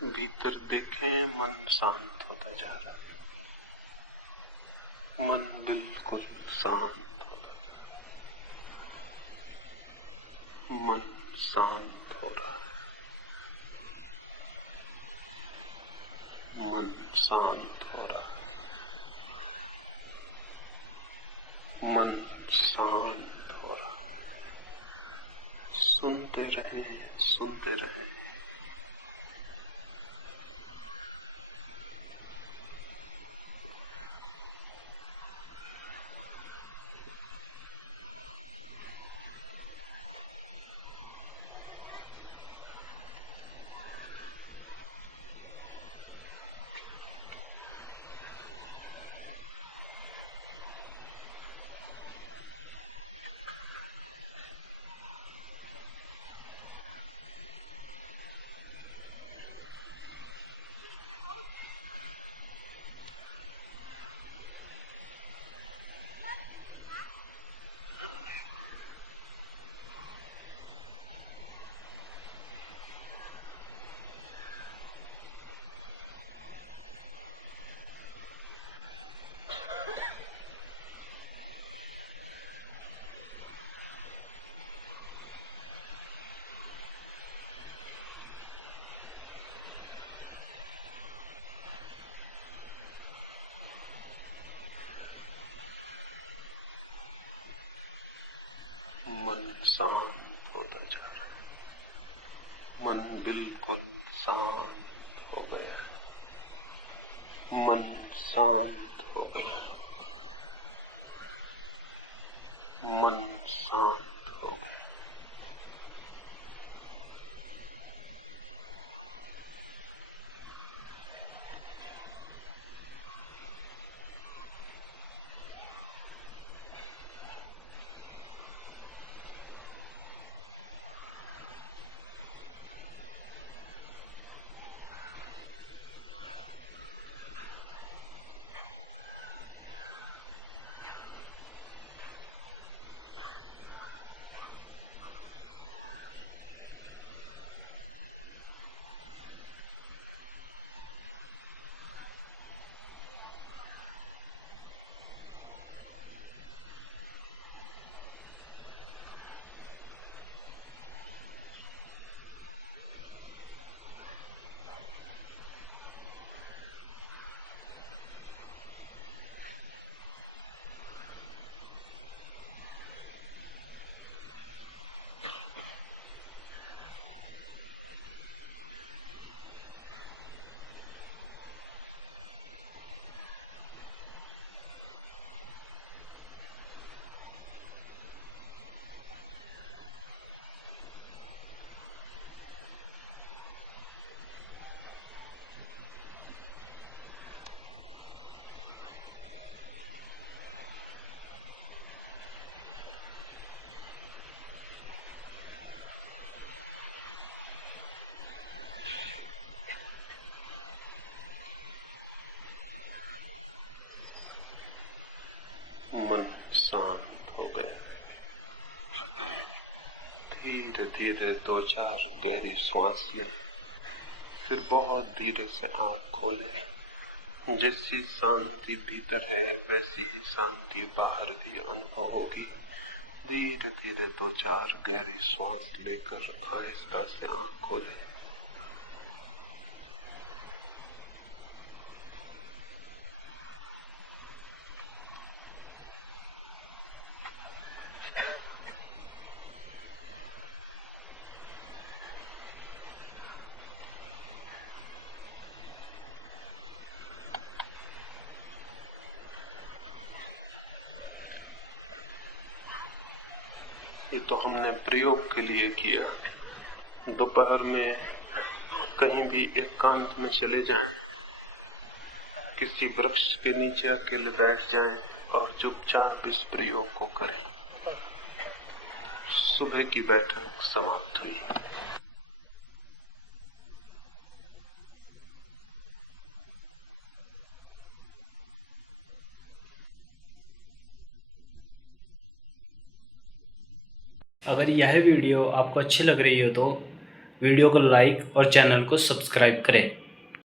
भीतर देखें, मन शांत होता जा रहा है। मन बिल्कुल शांत होता जा रहा है। मन शांत हो रहा है। मन शांत हो रहा है। मन शांत हो रहा है। सुनते रहें, सुनते रहें। मन शांत होता जा रहा है। मन बिल्कुल शांत हो गया है। मन शांत हो गया। मन शांत हो गया। मन शांत हो गया। धीरे धीरे 2-4 गहरी श्वास लें, फिर बहुत धीरे से आँख खोलें। जैसी शांति भीतर है वैसी ही शांति बाहर भी अनुभव होगी। धीरे धीरे 2-4 गहरी श्वास लेकर आहिस्ता से आँख खोलें। ये तो हमने प्रयोग के लिए किया। दोपहर में कहीं भी एकांत में चले जाएं, किसी वृक्ष के नीचे अकेले बैठ जाएं और चुपचाप इस प्रयोग को करें। सुबह की बैठक समाप्त हुई। अगर यह वीडियो आपको अच्छी लग रही हो तो वीडियो को लाइक और चैनल को सब्सक्राइब करें।